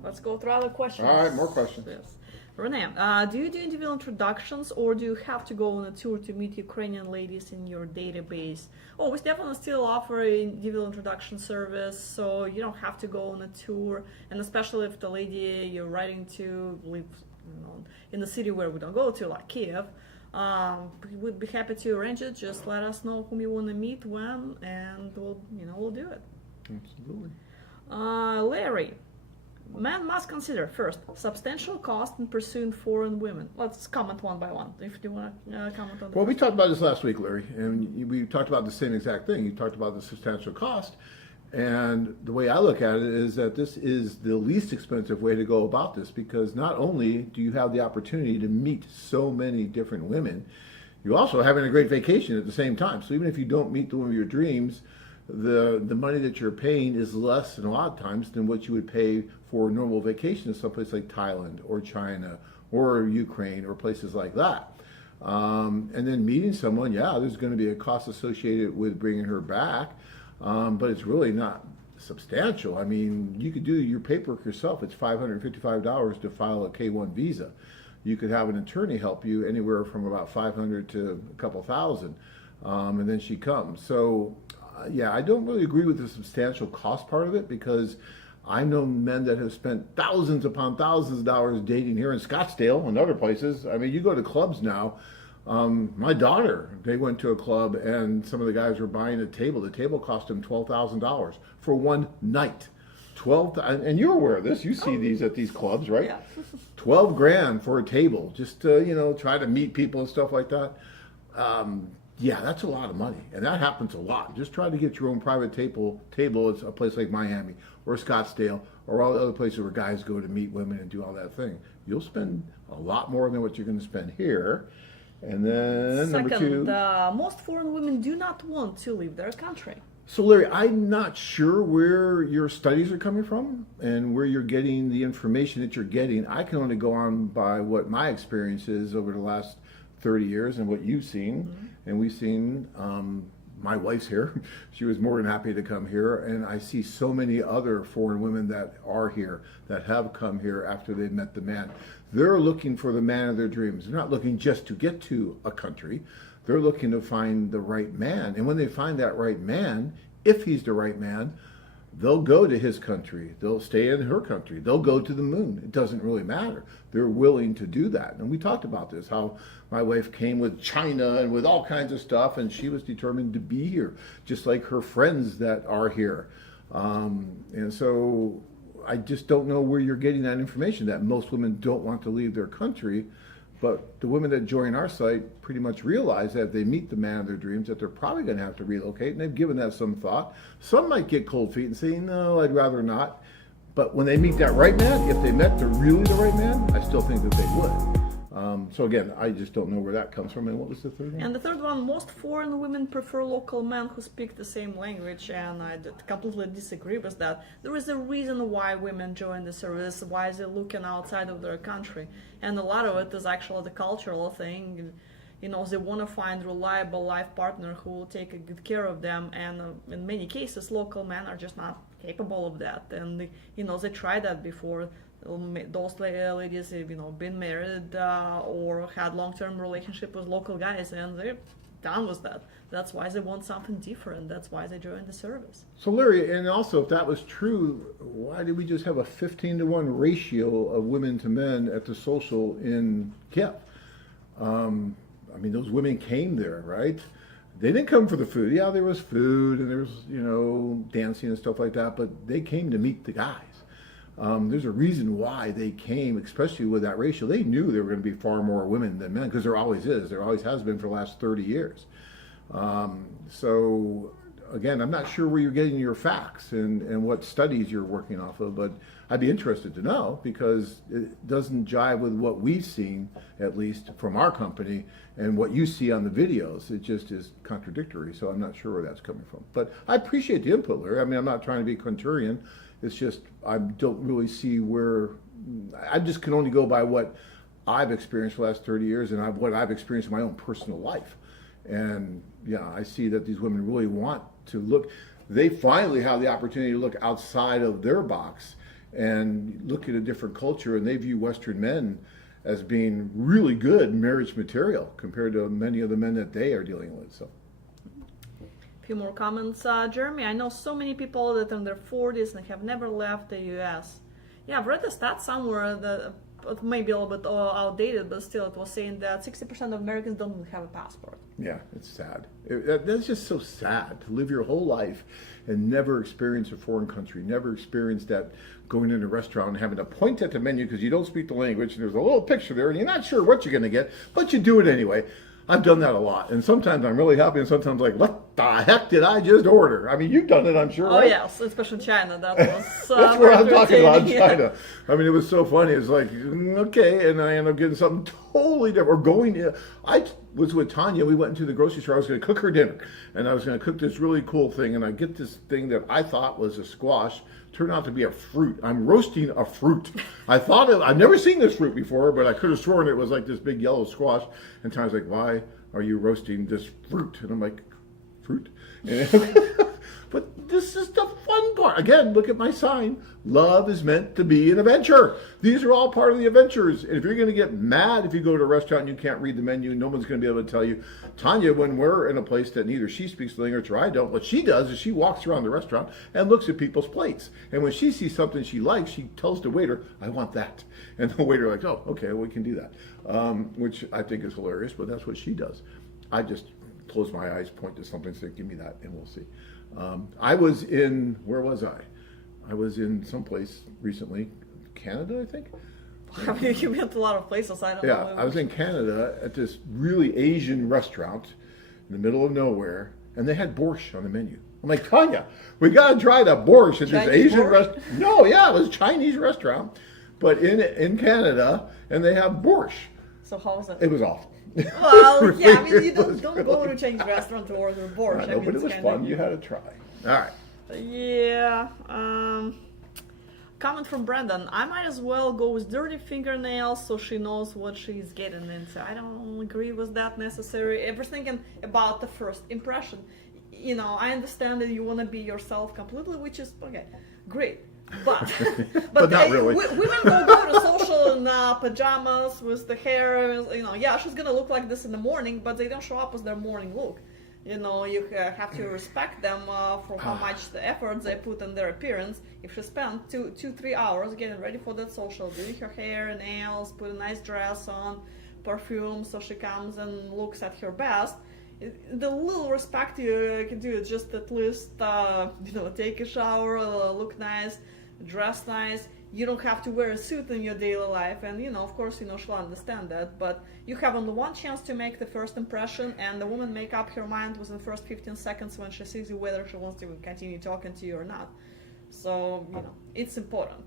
Let's go through other questions. All right, more questions. Yes. Renee, do you do individual introductions, or do you have to go on a tour to meet Ukrainian ladies in your database? Oh, we definitely still offer an individual introduction service, so you don't have to go on a tour. And especially if the lady you're writing to lives, you know, in the city where we don't go to, like Kiev, we would be happy to arrange it. Just let us know whom you want to meet, when, and we'll do it. Absolutely. Larry. Men must consider, first, substantial cost in pursuing foreign women. Let's comment one by one, if you want to comment on that. Well, we talked about this last week, Larry, and we talked about the same exact thing. You talked about the substantial cost, and the way I look at it is that this is the least expensive way to go about this, because not only do you have the opportunity to meet so many different women, you're also having a great vacation at the same time. So even if you don't meet the woman of your dreams, the money that you're paying is less in a lot of times than what you would pay for a normal vacation in someplace like Thailand or China or Ukraine or places like that. And then meeting someone, there's going to be a cost associated with bringing her back, but it's really not substantial. I mean, you could do your paperwork yourself. It's $555 to file a K-1 visa. You could have an attorney help you anywhere from about $500 to a couple thousand, and then she comes. So I don't really agree with the substantial cost part of it, because I know men that have spent thousands upon thousands of dollars dating here in Scottsdale and other places. I mean, you go to clubs now. My daughter, they went to a club and some of the guys were buying a table. The table cost them $12,000 for one night. And you're aware of this. You see these at these clubs, right? Yeah. 12 grand for a table, just to, try to meet people and stuff like that. That's a lot of money, and that happens a lot. Just try to get your own private table at a place like Miami or Scottsdale or all the other places where guys go to meet women and do all that thing. You'll spend a lot more than what you're going to spend here. And then number two. Most foreign women do not want to leave their country. So Larry, I'm not sure where your studies are coming from and where you're getting the information that you're getting. I can only go on by what my experience is over the last 30 years and what you've seen. Mm-hmm. And we've seen, my wife's here. She was more than happy to come here. And I see so many other foreign women that are here, that have come here after they've met the man. They're looking for the man of their dreams. They're not looking just to get to a country. They're looking to find the right man. And when they find that right man, if he's the right man, they'll go to his country. They'll stay in her country. They'll go to the moon. It doesn't really matter. They're willing to do that. And we talked about this, how my wife came with China and with all kinds of stuff, and she was determined to be here, just like her friends that are here. And so I just don't know where you're getting that information, that most women don't want to leave their country. But the women that join our site pretty much realize that if they meet the man of their dreams, that they're probably going to have to relocate, and they've given that some thought. Some might get cold feet and say, no, I'd rather not. But when they meet that right man, if they met really the right man, I still think that they would. So again, I just don't know where that comes from. And what was the third one? And the third one, most foreign women prefer local men who speak the same language, and I completely disagree with that. There is a reason why women join the service, why they're looking outside of their country, and a lot of it is actually the cultural thing. You know, they want to find reliable life partner who will take a good care of them, and in many cases, local men are just not capable of that, and you know, they tried that before. Those ladies have, you know, been married or had long-term relationship with local guys, and they're done with that. That's why they want something different. That's why they join the service. So Larry, and also if that was true, why did we just have a 15-to-1 ratio of women to men at the social in Kiev? I mean, those women came there, right? They didn't come for the food. Yeah, there was food and there was, you know, dancing and stuff like that, but they came to meet the guys. There's a reason why they came, especially with that ratio. They knew there were going to be far more women than men, because there always is. There always has been for the last 30 years. So, again, I'm not sure where you're getting your facts and what studies you're working off of, but I'd be interested to know, because it doesn't jive with what we've seen, at least from our company, and what you see on the videos. It just is contradictory, so I'm not sure where that's coming from. But I appreciate the input, Larry. I mean, I'm not trying to be contrarian. It's just I don't really see where. I just can only go by what I've experienced the last 30 years and what I've experienced in my own personal life. And yeah, I see that these women really want to look. They finally have the opportunity to look outside of their box and look at a different culture, and they view Western men as being really good marriage material compared to many of the men that they are dealing with. So. Few more comments. Jeremy, I know so many people that are in their 40s and have never left the US. Yeah, I've read a stat somewhere that it may be a little bit outdated, but still it was saying that 60% of Americans don't even have a passport. Yeah, it's sad. That's just so sad to live your whole life and never experience a foreign country, never experience that going in a restaurant and having to point at the menu because you don't speak the language and there's a little picture there and you're not sure what you're going to get, but you do it anyway. I've done that a lot, and sometimes I'm really happy, and sometimes like, what the heck did I just order? I mean, you've done it, I'm sure. Oh right? yes, especially China. That was that's what I'm talking about, yeah. China. I mean, it was so funny. It's like, okay, and I end up getting something totally different. Or going in. I was with Tanya. We went into the grocery store. I was going to cook her dinner, and I was going to cook this really cool thing, and I get this thing that I thought was a squash. Turned out to be a fruit. I'm roasting a fruit. I've never seen this fruit before, but I could have sworn it was like this big yellow squash. And Tanya's like, why are you roasting this fruit? And I'm like, fruit? But this is the fun part. Again, look at my sign. Love is meant to be an adventure. These are all part of the adventures. And if you're going to get mad if you go to a restaurant and you can't read the menu, no one's going to be able to tell you. Tanya, when we're in a place that neither she speaks the language or I don't, what she does is she walks around the restaurant and looks at people's plates. And when she sees something she likes, she tells the waiter, I want that. And the waiter like, oh, okay, we can do that. Which I think is hilarious, but that's what she does. I just close my eyes, point to something, say, give me that, and we'll see. I was in, where was I? I was in someplace recently, Canada, I think. I mean, you went to a lot of places. I don't know. Yeah, I was in Canada at this really Asian restaurant in the middle of nowhere, and they had borscht on the menu. I'm like, Tanya, we got to try the borscht at this Asian restaurant. No, yeah, it was a Chinese restaurant, but in Canada, and they have borscht. So how was it? It was awful. Well, Really, yeah, I mean, you don't really go to a Chinese restaurant to order borscht. I know, mean, but it it's was kinda- fun. You had to try. All right. Yeah. Comment from Brandon. I might as well go with dirty fingernails so she knows what she's getting into. I don't agree with that necessarily. Ever thinking about the first impression. You know, I understand that you want to be yourself completely, which is, okay, great. But But not really. Women go to social in pajamas with the hair, you know, yeah, she's going to look like this in the morning, but they don't show up with their morning look. You know, you have to respect them for how much the effort they put in their appearance. If she spent 2-3 hours getting ready for that social, doing her hair and nails, put a nice dress on, perfume, so she comes and looks at her best, the little respect you can do is just at least, you know, take a shower, look nice, dress nice. You don't have to wear a suit in your daily life, and you know, of course, you know, she'll understand that, but you have only one chance to make the first impression, and the woman make up her mind within the first 15 seconds when she sees you, whether she wants to continue talking to you or not. So, it's important.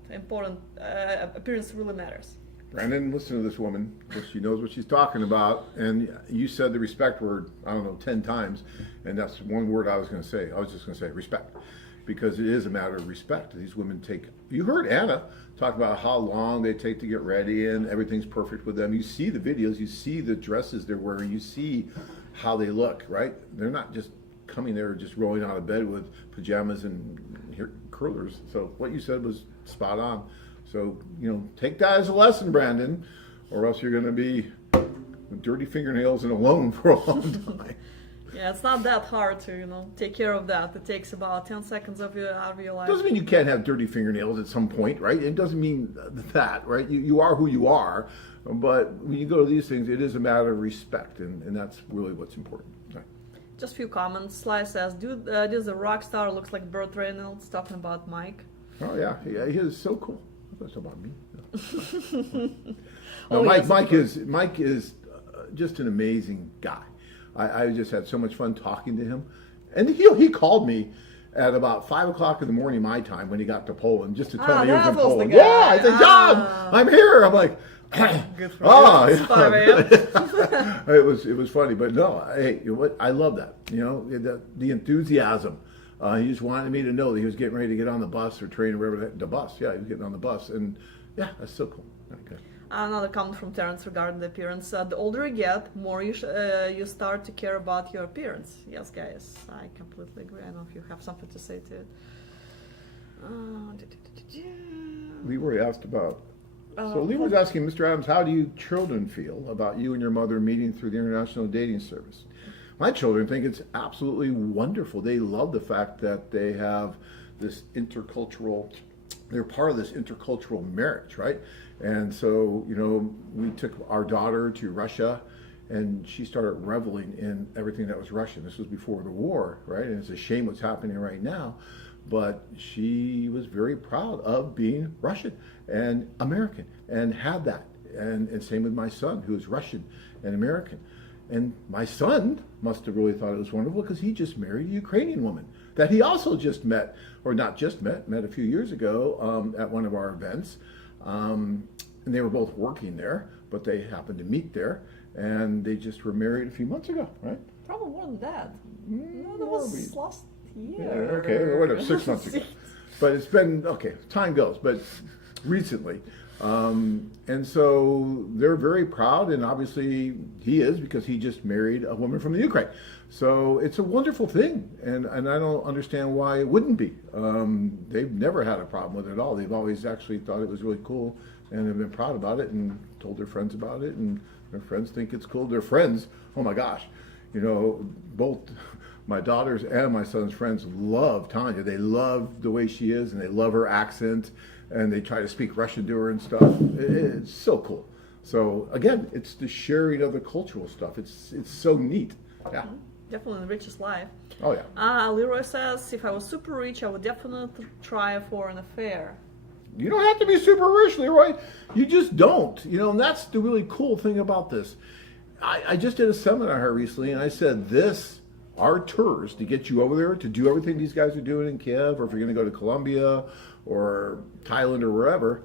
Appearance really matters. Brandon, listen to this woman. She knows what she's talking about. And you said the respect word, I don't know, 10 times. And that's one word I was going to say. I was just going to say respect. Because it is a matter of respect. These women take, you heard Anna talk about how long they take to get ready and everything's perfect with them. You see the videos, you see the dresses they're wearing, you see how they look, right? They're not just coming there just rolling out of bed with pajamas and curlers. So what you said was spot on. So, take that as a lesson, Brandon, or else you're going to be with dirty fingernails and alone for a long time. Yeah, it's not that hard to, take care of that. It takes about 10 seconds out of your life. Doesn't mean you can't have dirty fingernails at some point, right? It doesn't mean that, right? You are who you are, but when you go to these things, it is a matter of respect, and that's really what's important. Right. Just a few comments. Sly says, this a rock star, looks like Burt Reynolds, talking about Mike. Oh, yeah, he is so cool. That's about me. No. Oh, Mike is just an amazing guy. I just had so much fun talking to him, and he called me at about 5 o'clock in the morning my time when he got to Poland just to tell me he was in Poland. the guy. Yeah, I said, John, I'm here. I'm like, Good for you. It's 5 a.m. it was funny, but no, hey, I love that. The enthusiasm. He just wanted me to know that he was getting ready to get on the bus or train or whatever. The bus, yeah, he was getting on the bus, and yeah, that's so cool. Okay. Another comment from Terrence regarding the appearance. The older you get, more you start to care about your appearance. Yes, guys, I completely agree. I don't know if you have something to say to it. Leroy asked about. So Leroy's asking, Mr. Adams, how do you children feel about you and your mother meeting through the international dating service? My children think it's absolutely wonderful. They love the fact that they have this they're part of this intercultural marriage, right? And so, we took our daughter to Russia and she started reveling in everything that was Russian. This was before the war, right? And it's a shame what's happening right now. But she was very proud of being Russian and American and had that. And same with my son, who's Russian and American. And my son must have really thought it was wonderful because he just married a Ukrainian woman that he also just met, or not just met a few years ago at one of our events. And they were both working there, but they happened to meet there. And they just were married a few months ago, right? Probably more than that. No, that was last year. Yeah, okay, whatever, 6 months ago. But it's been, okay, time goes, but recently. And so they're very proud, and obviously he is because he just married a woman from the Ukraine. So it's a wonderful thing, and I don't understand why it wouldn't be. They've never had a problem with it at all. They've always actually thought it was really cool and have been proud about it and told their friends about it, and their friends think it's cool. Their friends, oh my gosh, both my daughter's and my son's friends love Tanya. They love the way she is, and they love her accent, and they try to speak Russian to her and stuff. It's so cool. So again, it's the sharing of the cultural stuff. It's so neat. Yeah. Definitely enriches life. Oh yeah. Leroy says, if I was super rich, I would definitely try for an affair. You don't have to be super rich, Leroy. You just don't. And that's the really cool thing about this. I just did a seminar here recently, and I said our tours to get you over there to do everything these guys are doing in Kiev, or if you're going to go to Colombia or Thailand or wherever,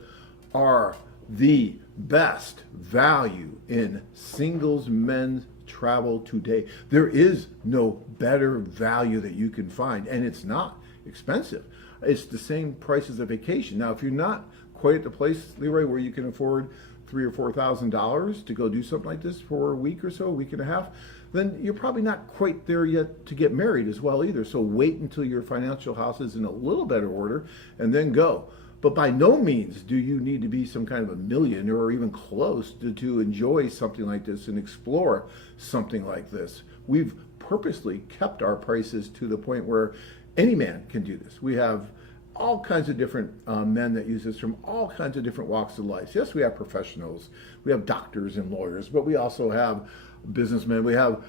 are the best value in singles men's travel today. There is no better value that you can find, and it's not expensive. It's the same price as a vacation. Now, if you're not quite at the place, Leroy, where you can afford $3,000 or $4,000 to go do something like this for a week or so, a week and a half, then you're probably not quite there yet to get married as well either. So wait until your financial house is in a little better order and then go. But by no means do you need to be some kind of a millionaire or even close to enjoy something like this and explore something like this. We've purposely kept our prices to the point where any man can do this. We have all kinds of different men that use this from all kinds of different walks of life. Yes, we have professionals, we have doctors and lawyers, but we also have businessmen, we have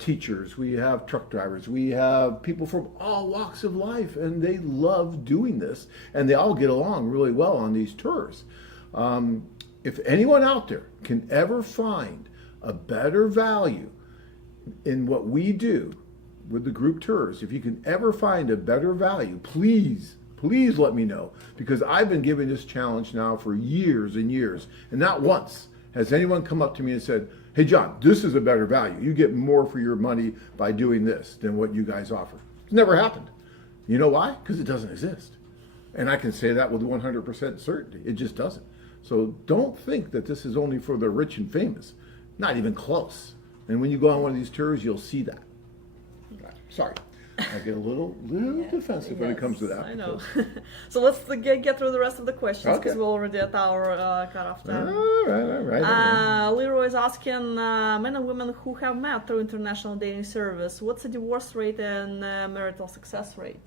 teachers, we have truck drivers, we have people from all walks of life, and they love doing this, and they all get along really well on these tours. If anyone out there can ever find a better value in what we do with the group tours, if you can ever find a better value, please please let me know, because I've been giving this challenge now for years and years, and not once has anyone come up to me and said, hey John, this is a better value. You get more for your money by doing this than what you guys offer. It's never happened. You know why? Because it doesn't exist. And I can say that with 100% certainty. It just doesn't. So don't think that this is only for the rich and famous. Not even close. And when you go on one of these tours, you'll see that. Sorry. I get a little defensive when it comes to that. I know. So let's get through the rest of the questions, because we're already at our cutoff time. All right. Leroy is asking, men and women who have met through international dating service, what's the divorce rate and marital success rate?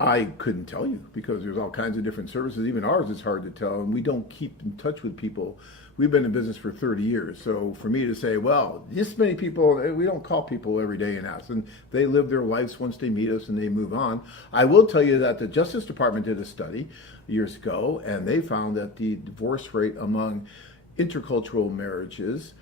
I couldn't tell you, because there's all kinds of different services. Even ours is hard to tell, and we don't keep in touch with people. We've been in business for 30 years. So for me to say, well, this many people, we don't call people every day and ask. And they live their lives once they meet us and they move on. I will tell you that the Justice Department did a study years ago, and they found that the divorce rate among intercultural marriages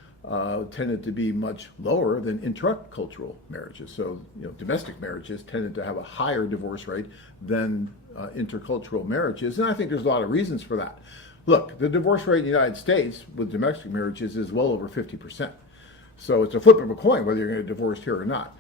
tended to be much lower than intracultural marriages. So, domestic marriages tended to have a higher divorce rate than intercultural marriages. And I think there's a lot of reasons for that. Look, the divorce rate in the United States with domestic marriages is well over 50%. So it's a flip of a coin whether you're going to get divorced here or not.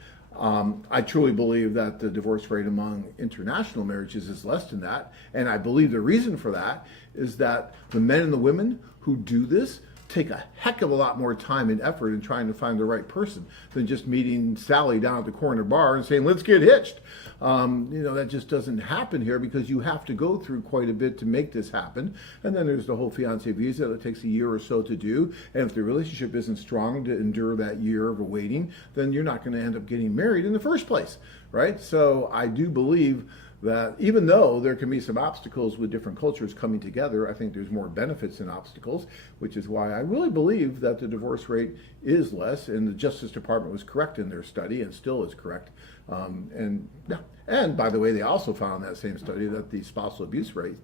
I truly believe that the divorce rate among international marriages is less than that. And I believe the reason for that is that the men and the women who do this take a heck of a lot more time and effort in trying to find the right person than just meeting Sally down at the corner bar and saying, let's get hitched. That just doesn't happen here, because you have to go through quite a bit to make this happen. And then there's the whole fiance visa that takes a year or so to do. And if the relationship isn't strong to endure that year of waiting, then you're not going to end up getting married in the first place, right? So I do believe that even though there can be some obstacles with different cultures coming together, I think there's more benefits than obstacles, which is why I really believe that the divorce rate is less, and the Justice Department was correct in their study and still is correct. And by the way, they also found in that same study that the spousal abuse rate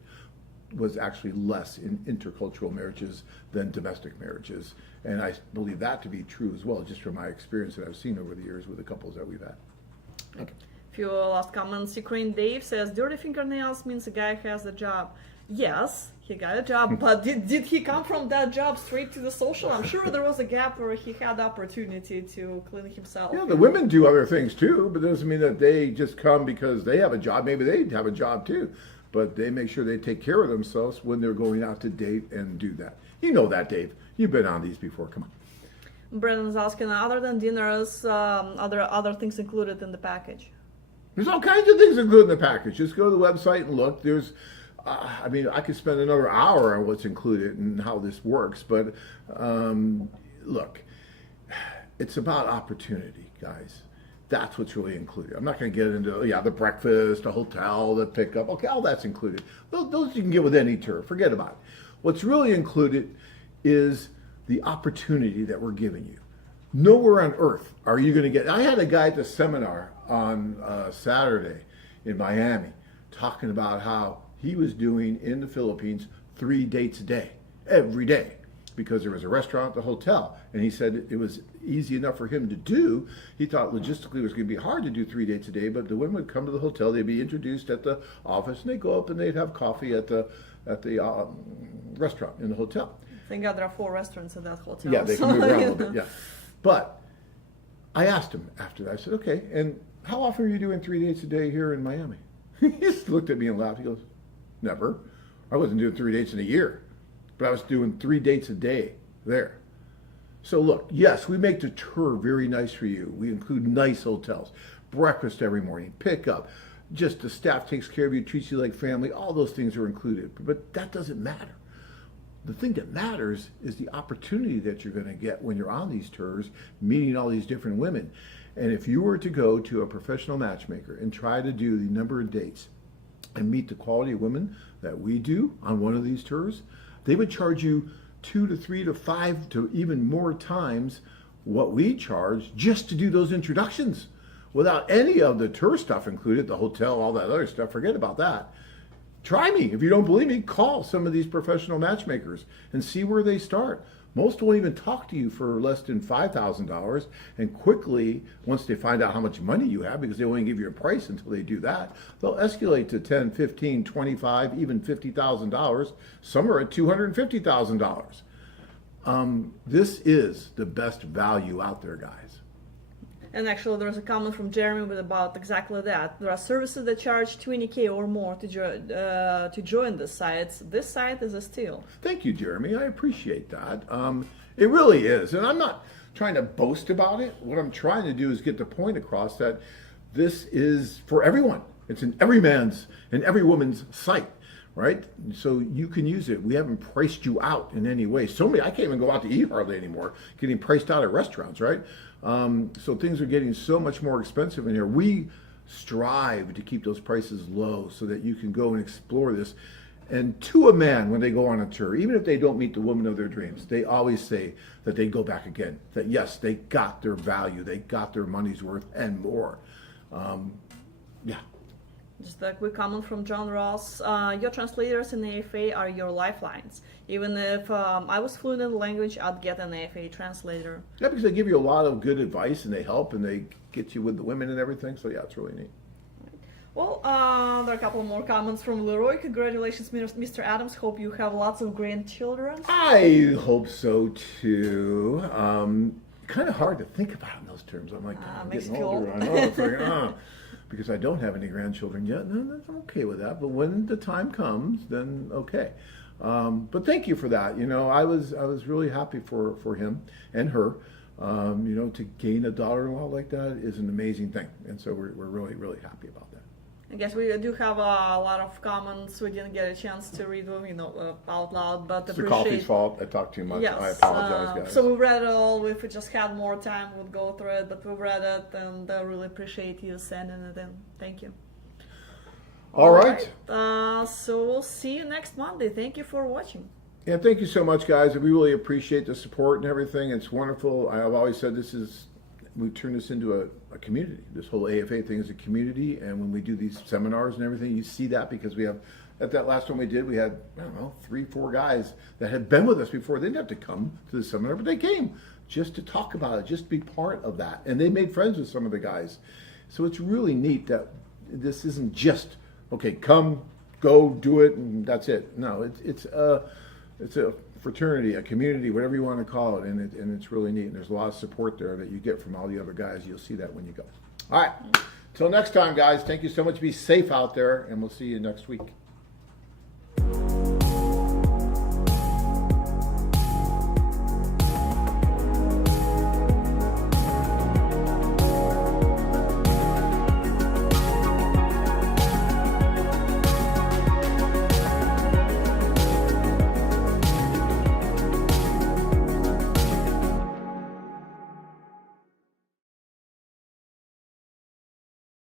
was actually less in intercultural marriages than domestic marriages. And I believe that to be true as well, just from my experience that I've seen over the years with the couples that we've had. Okay. Few last comments. Ukraine Dave says, dirty fingernails means a guy has a job. Yes, he got a job, but did he come from that job straight to the social? I'm sure there was a gap where he had the opportunity to clean himself. Yeah, the women do other things too, but it doesn't mean that they just come because they have a job. Maybe they have a job too, but they make sure they take care of themselves when they're going out to date and do that. You know that, Dave. You've been on these before. Come on. Brennan's asking, other than dinners, other things included in the package? There's all kinds of things included in the package. Just go to the website and look. There's, I could spend another hour on what's included and how this works. But look, it's about opportunity, guys. That's what's really included. I'm not going to get into, the breakfast, the hotel, the pickup. Okay, all that's included. Those you can get with any tour. Forget about it. What's really included is the opportunity that we're giving you. Nowhere on earth are you going to get. I had a guy at the seminar on Saturday in Miami talking about how he was doing in the Philippines 3 dates a day, every day, because there was a restaurant at the hotel. And he said it was easy enough for him to do. He thought logistically it was going to be hard to do 3 dates a day, but the women would come to the hotel, they'd be introduced at the office, and they'd go up and they'd have coffee at the restaurant in the hotel. Thank God there are 4 restaurants at that hotel. Yeah, they can move around a little bit, yeah. But I asked him after that, I said, okay, and how often are you doing 3 dates a day here in Miami? He just looked at me and laughed. He goes, never. I wasn't doing 3 dates in a year, but I was doing 3 dates a day there. So look, yes, we make the tour very nice for you. We include nice hotels, breakfast every morning, pickup, just the staff takes care of you, treats you like family. All those things are included, but that doesn't matter. The thing that matters is the opportunity that you're going to get when you're on these tours, meeting all these different women. And if you were to go to a professional matchmaker and try to do the number of dates and meet the quality of women that we do on one of these tours, they would charge you 2 to 3 to 5 to even more times what we charge just to do those introductions, without any of the tour stuff included, the hotel, all that other stuff. Forget about that. Try me. If you don't believe me, call some of these professional matchmakers and see where they start. Most won't even talk to you for less than $5,000, and quickly, once they find out how much money you have, because they won't give you a price until they do that, they'll escalate to $10, $15, $25, even $50,000. Some are at $250,000. This is the best value out there, guys. And actually, there's a comment from Jeremy about exactly that. There are services that charge 20K or more to join the sites. This site is a steal. Thank you, Jeremy. I appreciate that. It really is. And I'm not trying to boast about it. What I'm trying to do is get the point across that this is for everyone. It's in every man's and every woman's site, right? So you can use it. We haven't priced you out in any way. So many, I can't even go out to eat hardly anymore, getting priced out at restaurants, right? So things are getting so much more expensive in here. We strive to keep those prices low so that you can go and explore this. And to a man, when they go on a tour, even if they don't meet the woman of their dreams, they always say that they go back again. That yes, they got their value, they got their money's worth and more. Yeah. Just a quick comment from John Ross. Your translators in AFA are your lifelines. Even if I was fluent in the language, I'd get an AFA translator. Yeah, because they give you a lot of good advice and they help and they get you with the women and everything. So yeah, it's really neat. Well, there are a couple more comments from Leroy. Congratulations, Mr. Adams. Hope you have lots of grandchildren. I hope so too. Kind of hard to think about in those terms. I'm like, I'm makes getting you older. old. I know. It's like, because I don't have any grandchildren yet. No, I'm okay with that. But when the time comes, then okay. But thank you for that. You know, I was really happy for him and her. You know, to gain a daughter-in-law like that is an amazing thing, and so we're really, really happy about that. I guess we do have a lot of comments. We didn't get a chance to read them, out loud, but It's the coffee's fault. I talked too much. Yes, I apologize, guys. So we read it all. If we just had more time, we'd go through it, but we read it, and I really appreciate you sending it in. Thank you. All right. So we'll see you next Monday. Thank you for watching. Yeah, thank you so much, guys. We really appreciate the support and everything. It's wonderful. I've always said we've turned this into a community. This whole AFA thing is a community, and when we do these seminars and everything, you see that because we have, at that last one we did, we had, I don't know, 3-4 guys that had been with us before. They didn't have to come to the seminar, but they came just to talk about it, just to be part of that. And they made friends with some of the guys. So it's really neat that this isn't just, okay, come, go, do it, and that's it. No, it's a fraternity, a community, whatever you want to call it, and it's really neat. And there's a lot of support there that you get from all the other guys. You'll see that when you go. All right. Till next time, guys. Thank you so much. Be safe out there, and we'll see you next week.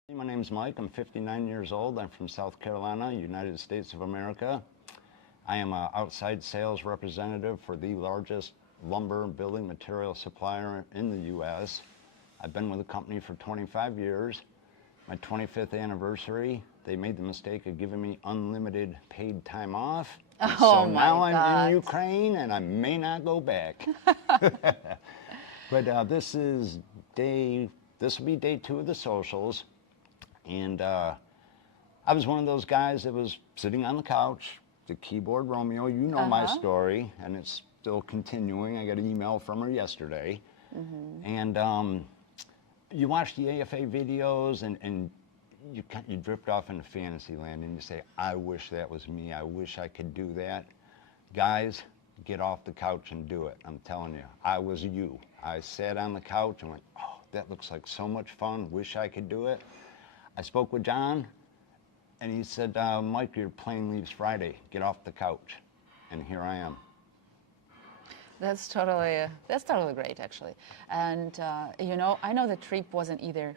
My name's Mike. I'm 59 years old. I'm from South Carolina, United States of America. I am an outside sales representative for the largest lumber and building material supplier in the U.S. I've been with the company for 25 years. My 25th anniversary, they made the mistake of giving me unlimited paid time off. So now I'm in Ukraine and I may not go back. But this will be day 2 of the socials. And I was one of those guys that was sitting on the couch, the keyboard Romeo. You know my story, and it's still continuing. I got an email from her yesterday. And you watch the AFA videos, and you drift off into fantasy land, and you say, I wish that was me. I wish I could do that. Guys, get off the couch and do it. I'm telling you, I was you. I sat on the couch and went, oh, that looks like so much fun. Wish I could do it. I spoke with John, and he said, Mike, your plane leaves Friday. Get off the couch. And here I am. That's totally great, actually. And, I know the trip wasn't either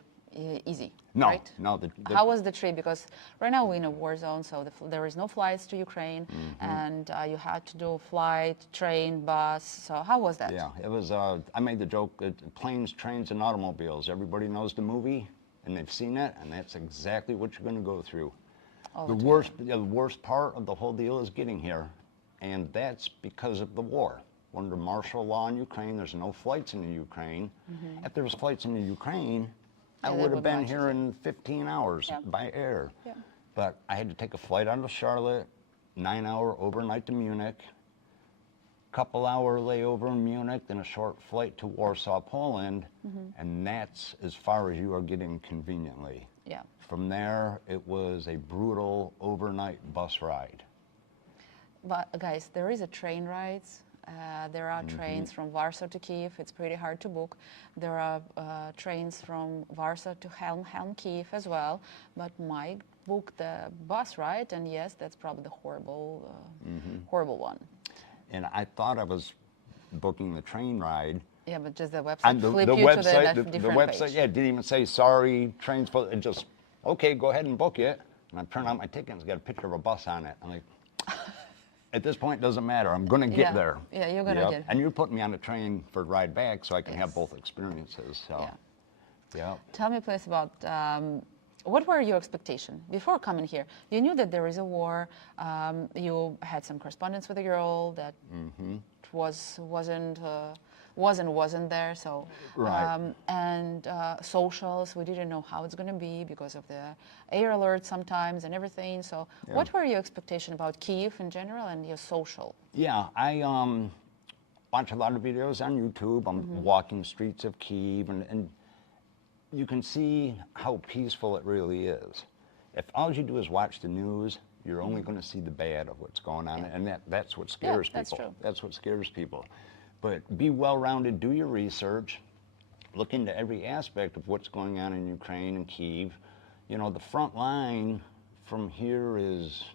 easy, No, right? no. How was the trip? Because right now we're in a war zone, so there is no flights to Ukraine, and you had to do flight, train, bus. So how was that? Yeah, it was, I made the joke, planes, trains, and automobiles. Everybody knows the movie, and they've seen it, and that's exactly what you're going to go through. all The the worst part of the whole deal is getting here, and that's because of the war. Under martial law in Ukraine, there's no flights into Ukraine. If there was flights into Ukraine, I Yeah, they would have would been launch here it. in 15 hours Yeah. by air. Yeah. But I had to take a flight out of Charlotte, 9-hour overnight to Munich, couple hour layover in Munich, then a short flight to Warsaw, Poland, and that's as far as you are getting conveniently. Yeah. From there, it was a brutal overnight bus ride. But guys, there is a train rides. There are trains from Warsaw to Kiev. It's pretty hard to book. There are trains from Warsaw to Helm, Kiev as well. But Mike booked the bus ride, and yes, that's probably the horrible one. And I thought I was booking the train ride. Yeah, but just the And website the flip you website, to the different website, page. yeah, didn't even say sorry, train's full. It just, okay, go ahead and book it. And I turn out my ticket and it's got a picture of a bus on it. I'm like, at this point, it doesn't matter. I'm going to get Yeah. there. Yeah, you're gonna get- And you're putting me on the train for the ride back so I can have Yes. both experiences. So, Yeah. yeah. Tell me, please, about what were your expectations before coming here? You knew that there is a war. You had some correspondence with a girl that wasn't there. So Right. and socials, we didn't know how it's going to be because of the air alert sometimes and everything. So what were your expectations about Kiev in general and your social? Yeah, I watch a lot of videos on YouTube. I'm walking the streets of Kiev, and you can see how peaceful it really is. If all you do is watch the news, you're only going to see the bad of what's going on, and that's what scares that's people. true. That's what scares people. But be well-rounded, do your research, look into every aspect of what's going on in Ukraine and Kiev. You know, the front line from here is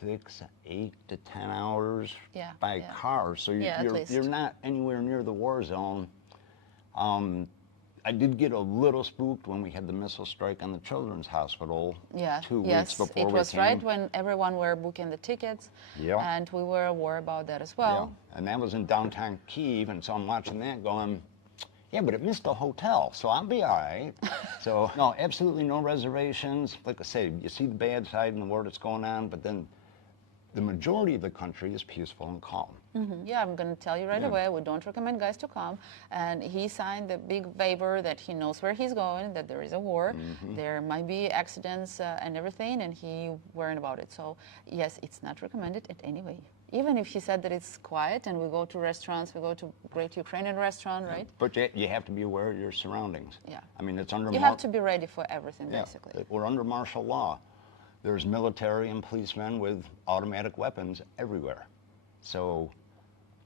6, 8 to 10 hours Yeah, by yeah. car, so Yeah, at least. you're not anywhere near the war zone. I did get a little spooked when we had the missile strike on the children's hospital Yeah, 2 weeks yes, before it we was came. right when everyone were booking the tickets, Yeah. and we were aware about that as Yeah, well. and that was in downtown Kiev, and so I'm watching that going, yeah, but it missed the hotel, so I'll be all right. So, no, absolutely no reservations. Like I say, you see the bad side in the war that's going on, but then the majority of the country is peaceful and calm. Yeah, I'm going to tell you right away, we don't recommend guys to come. And he signed the big waiver that he knows where he's going, that there is a war, there might be accidents and everything, and he worried about it. So, yes, it's not recommended in any way. Even if he said that it's quiet and we go to restaurants, we go to great Ukrainian restaurant, right? But you have to be aware of your surroundings. Yeah. I mean, it's under You have to be ready for everything, Yeah, basically. we're under martial law. There's military and policemen with automatic weapons everywhere. So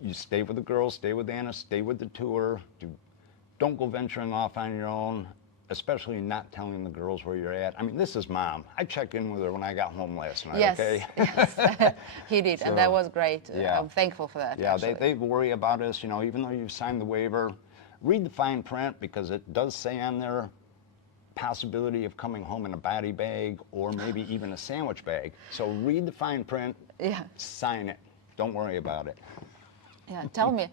you stay with the girls, stay with Anna, stay with the tour. Don't go venturing off on your own, especially not telling the girls where you're at. I mean, this is Mom. I checked in with her when I got home last night, Yes, okay? yes, he did, and that So, was great. yeah. I'm thankful for that. Yeah, actually. they worry about us, you know, even though you've signed the waiver, read the fine print because it does say on there possibility of coming home in a body bag or maybe even a sandwich bag. So read the fine print, Yeah. sign it. Don't worry about it. Yeah, tell me,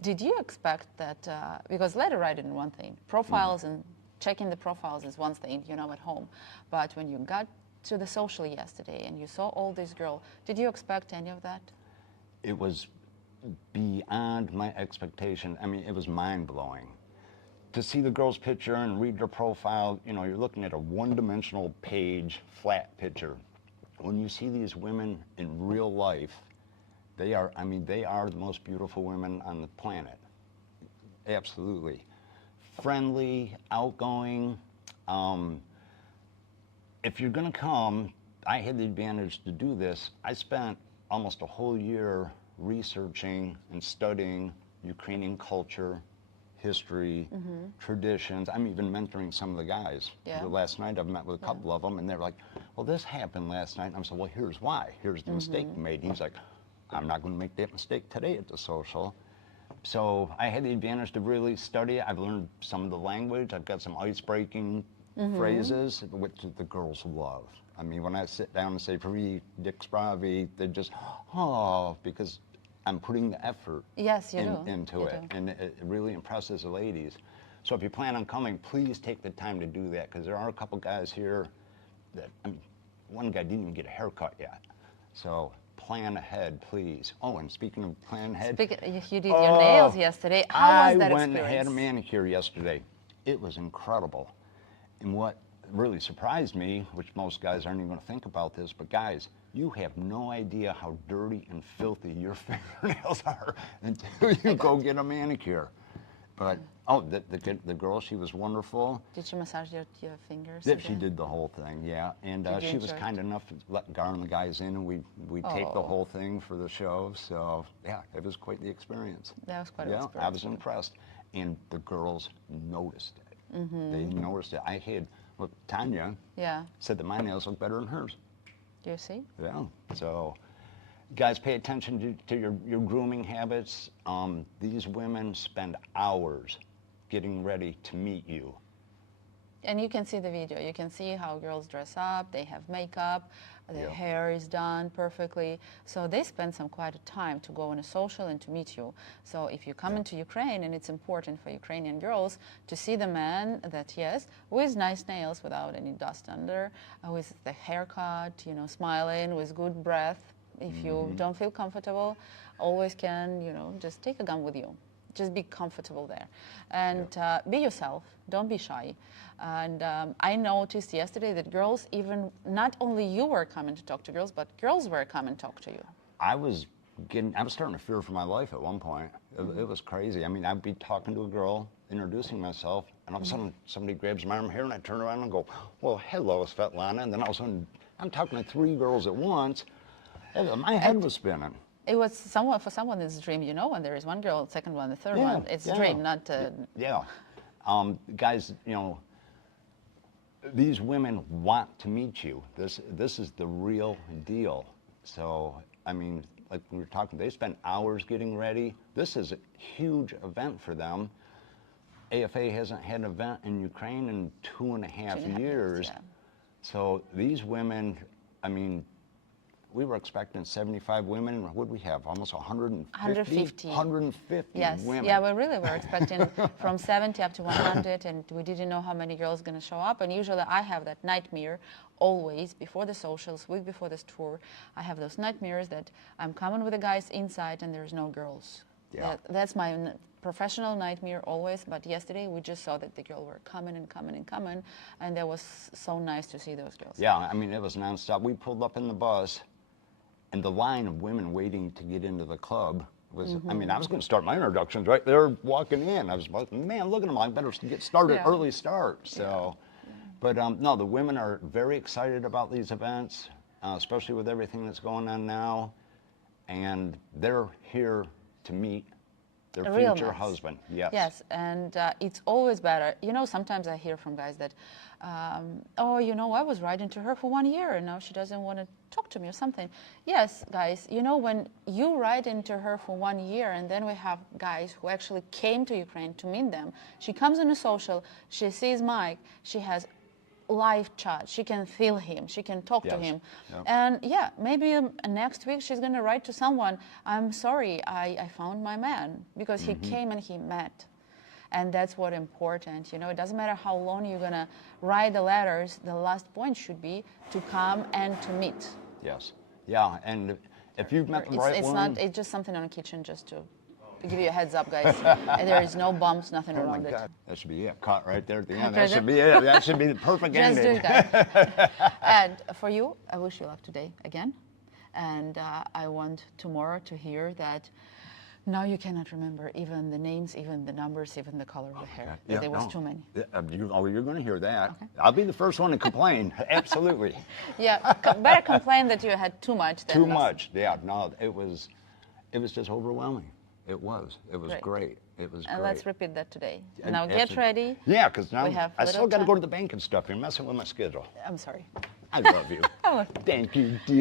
did you expect that, because letter writing is one thing, profiles and checking the profiles is one thing, you know, at home, but when you got to the social yesterday and you saw all these girls, did you expect any of that? It was beyond my expectation. I mean, it was mind-blowing. To see the girl's picture and read their profile, you know, you're looking at a one-dimensional page, flat picture. When you see these women in real life, they are the most beautiful women on the planet. Absolutely. Friendly, outgoing. If you're gonna come, I had the advantage to do this. I spent almost a whole year researching and studying Ukrainian culture, history, traditions. I'm even mentoring some of the guys. Yeah. Last night I've met with a couple of them and they're like, well, this happened last night. And I'm saying, well, here's why. Here's the mistake you made. And he's like, I'm not going to make that mistake today at the social. So I had the advantage to really study. I've learned some of the language. I've got some ice-breaking phrases, which the girls love. I mean, when I sit down and say, "Pri, Dick Spravi," they just, oh, because I'm putting the effort Yes, you do. into You it, do. and it really impresses the ladies. So if you plan on coming, please take the time to do that, because there are a couple guys here that, I mean, one guy didn't even get a haircut yet. So plan ahead, please. Oh, and speaking of plan ahead, You did your nails yesterday. How was that I went and experience? had a manicure yesterday. It was incredible. And what really surprised me, which most guys aren't even going to think about this, but guys, you have no idea how dirty and filthy your fingernails are until you go get a manicure. But the girl, she was wonderful. Did she massage your fingers? She did the whole thing, yeah. And she was kind enough to let Gar and the guys in, and we taped the whole thing for the show. So yeah, it was quite the experience. That was quite an experience. I was impressed, and the girls noticed it. Mm-hmm. They noticed it. I had Tanya said that my nails look better than hers. Do you see? Yeah. So, guys, pay attention to your grooming habits. These women spend hours getting ready to meet you. And you can see the video. You can see how girls dress up. They have makeup. Their hair is done perfectly. So they spend some quite a time to go on a social and to meet you. So if you come into Ukraine, and it's important for Ukrainian girls to see the man that, yes, with nice nails, without any dust under, with the haircut, smiling, with good breath. If you don't feel comfortable, always can, just take a gun with you. Just be comfortable there. And be yourself. Don't be shy. And I noticed yesterday that girls, even not only you were coming to talk to girls, but girls were coming to talk to you. I was starting to fear for my life at one point. It was crazy. I mean, I'd be talking to a girl, introducing myself, and all of a sudden somebody grabs my arm here, and I turn around and go, well, hello, Svetlana. And then all of a sudden I'm talking to 3 girls at once. My head was spinning. It was for someone it's a dream, when there is one girl, second one, the third one. It's a dream, not. Guys, these women want to meet you. This is the real deal. So, I mean, like we were talking, they spend hours getting ready. This is a huge event for them. AFA hasn't had an event in Ukraine in 2.5 years. Yeah. So these women, I mean, we were expecting 75 women. What did we have? Almost 150? 150 yes. women. Yeah, we really were expecting from 70 up to 100, and we didn't know how many girls going to show up. And usually I have that nightmare always before the socials, week before this tour. I have those nightmares that I'm coming with the guys inside and there's no girls. Yeah. That's my professional nightmare always, but yesterday we just saw that the girls were coming and coming and coming, and that was so nice to see those girls. Yeah, I mean, it was nonstop. We pulled up in the bus, and the line of women waiting to get into the club was, I mean, I was going to start my introductions right there walking in. I was like, man, look at them, I better get started, early start. So, but no, the women are very excited about these events, especially with everything that's going on now, and they're here to meet their future husband. Yes. Yes, and it's always better. Sometimes I hear from guys that, oh, I was writing to her for 1 year and now she doesn't want to talk to me or something. Yes, guys, when you write into her for 1 year, and then we have guys who actually came to Ukraine to meet them. She comes on a social, she sees Mike, she has live chat, she can feel him, she can talk to him. Yep. And maybe next week she's going to write to someone, I'm sorry, I found my man, because he came and he met. And that's what important, it doesn't matter how long you're going to write the letters, the last point should be to come and to meet. Yes. Yeah, and if you've met the right one... It's just something on the kitchen just to give you a heads up, guys. And there is no bumps, nothing around it. That should be it. Caught right there at the end. That should be it. That should be the perfect ending. Just do that. And for you, I wish you luck today again. And I want tomorrow to hear that now you cannot remember even the names, even the numbers, even the color of the hair. Yeah, there was too many. You're going to hear that. Okay. I'll be the first one to complain. Absolutely. Yeah, better complain that you had too much than too less. much. Yeah, no, it was just overwhelming. It was great. It was and great. let's repeat that today. And Now get ready. Yeah, because now We have I little still got to time. go to the bank and stuff. You're messing with my schedule. I'm sorry. I love you. Thank you, dear.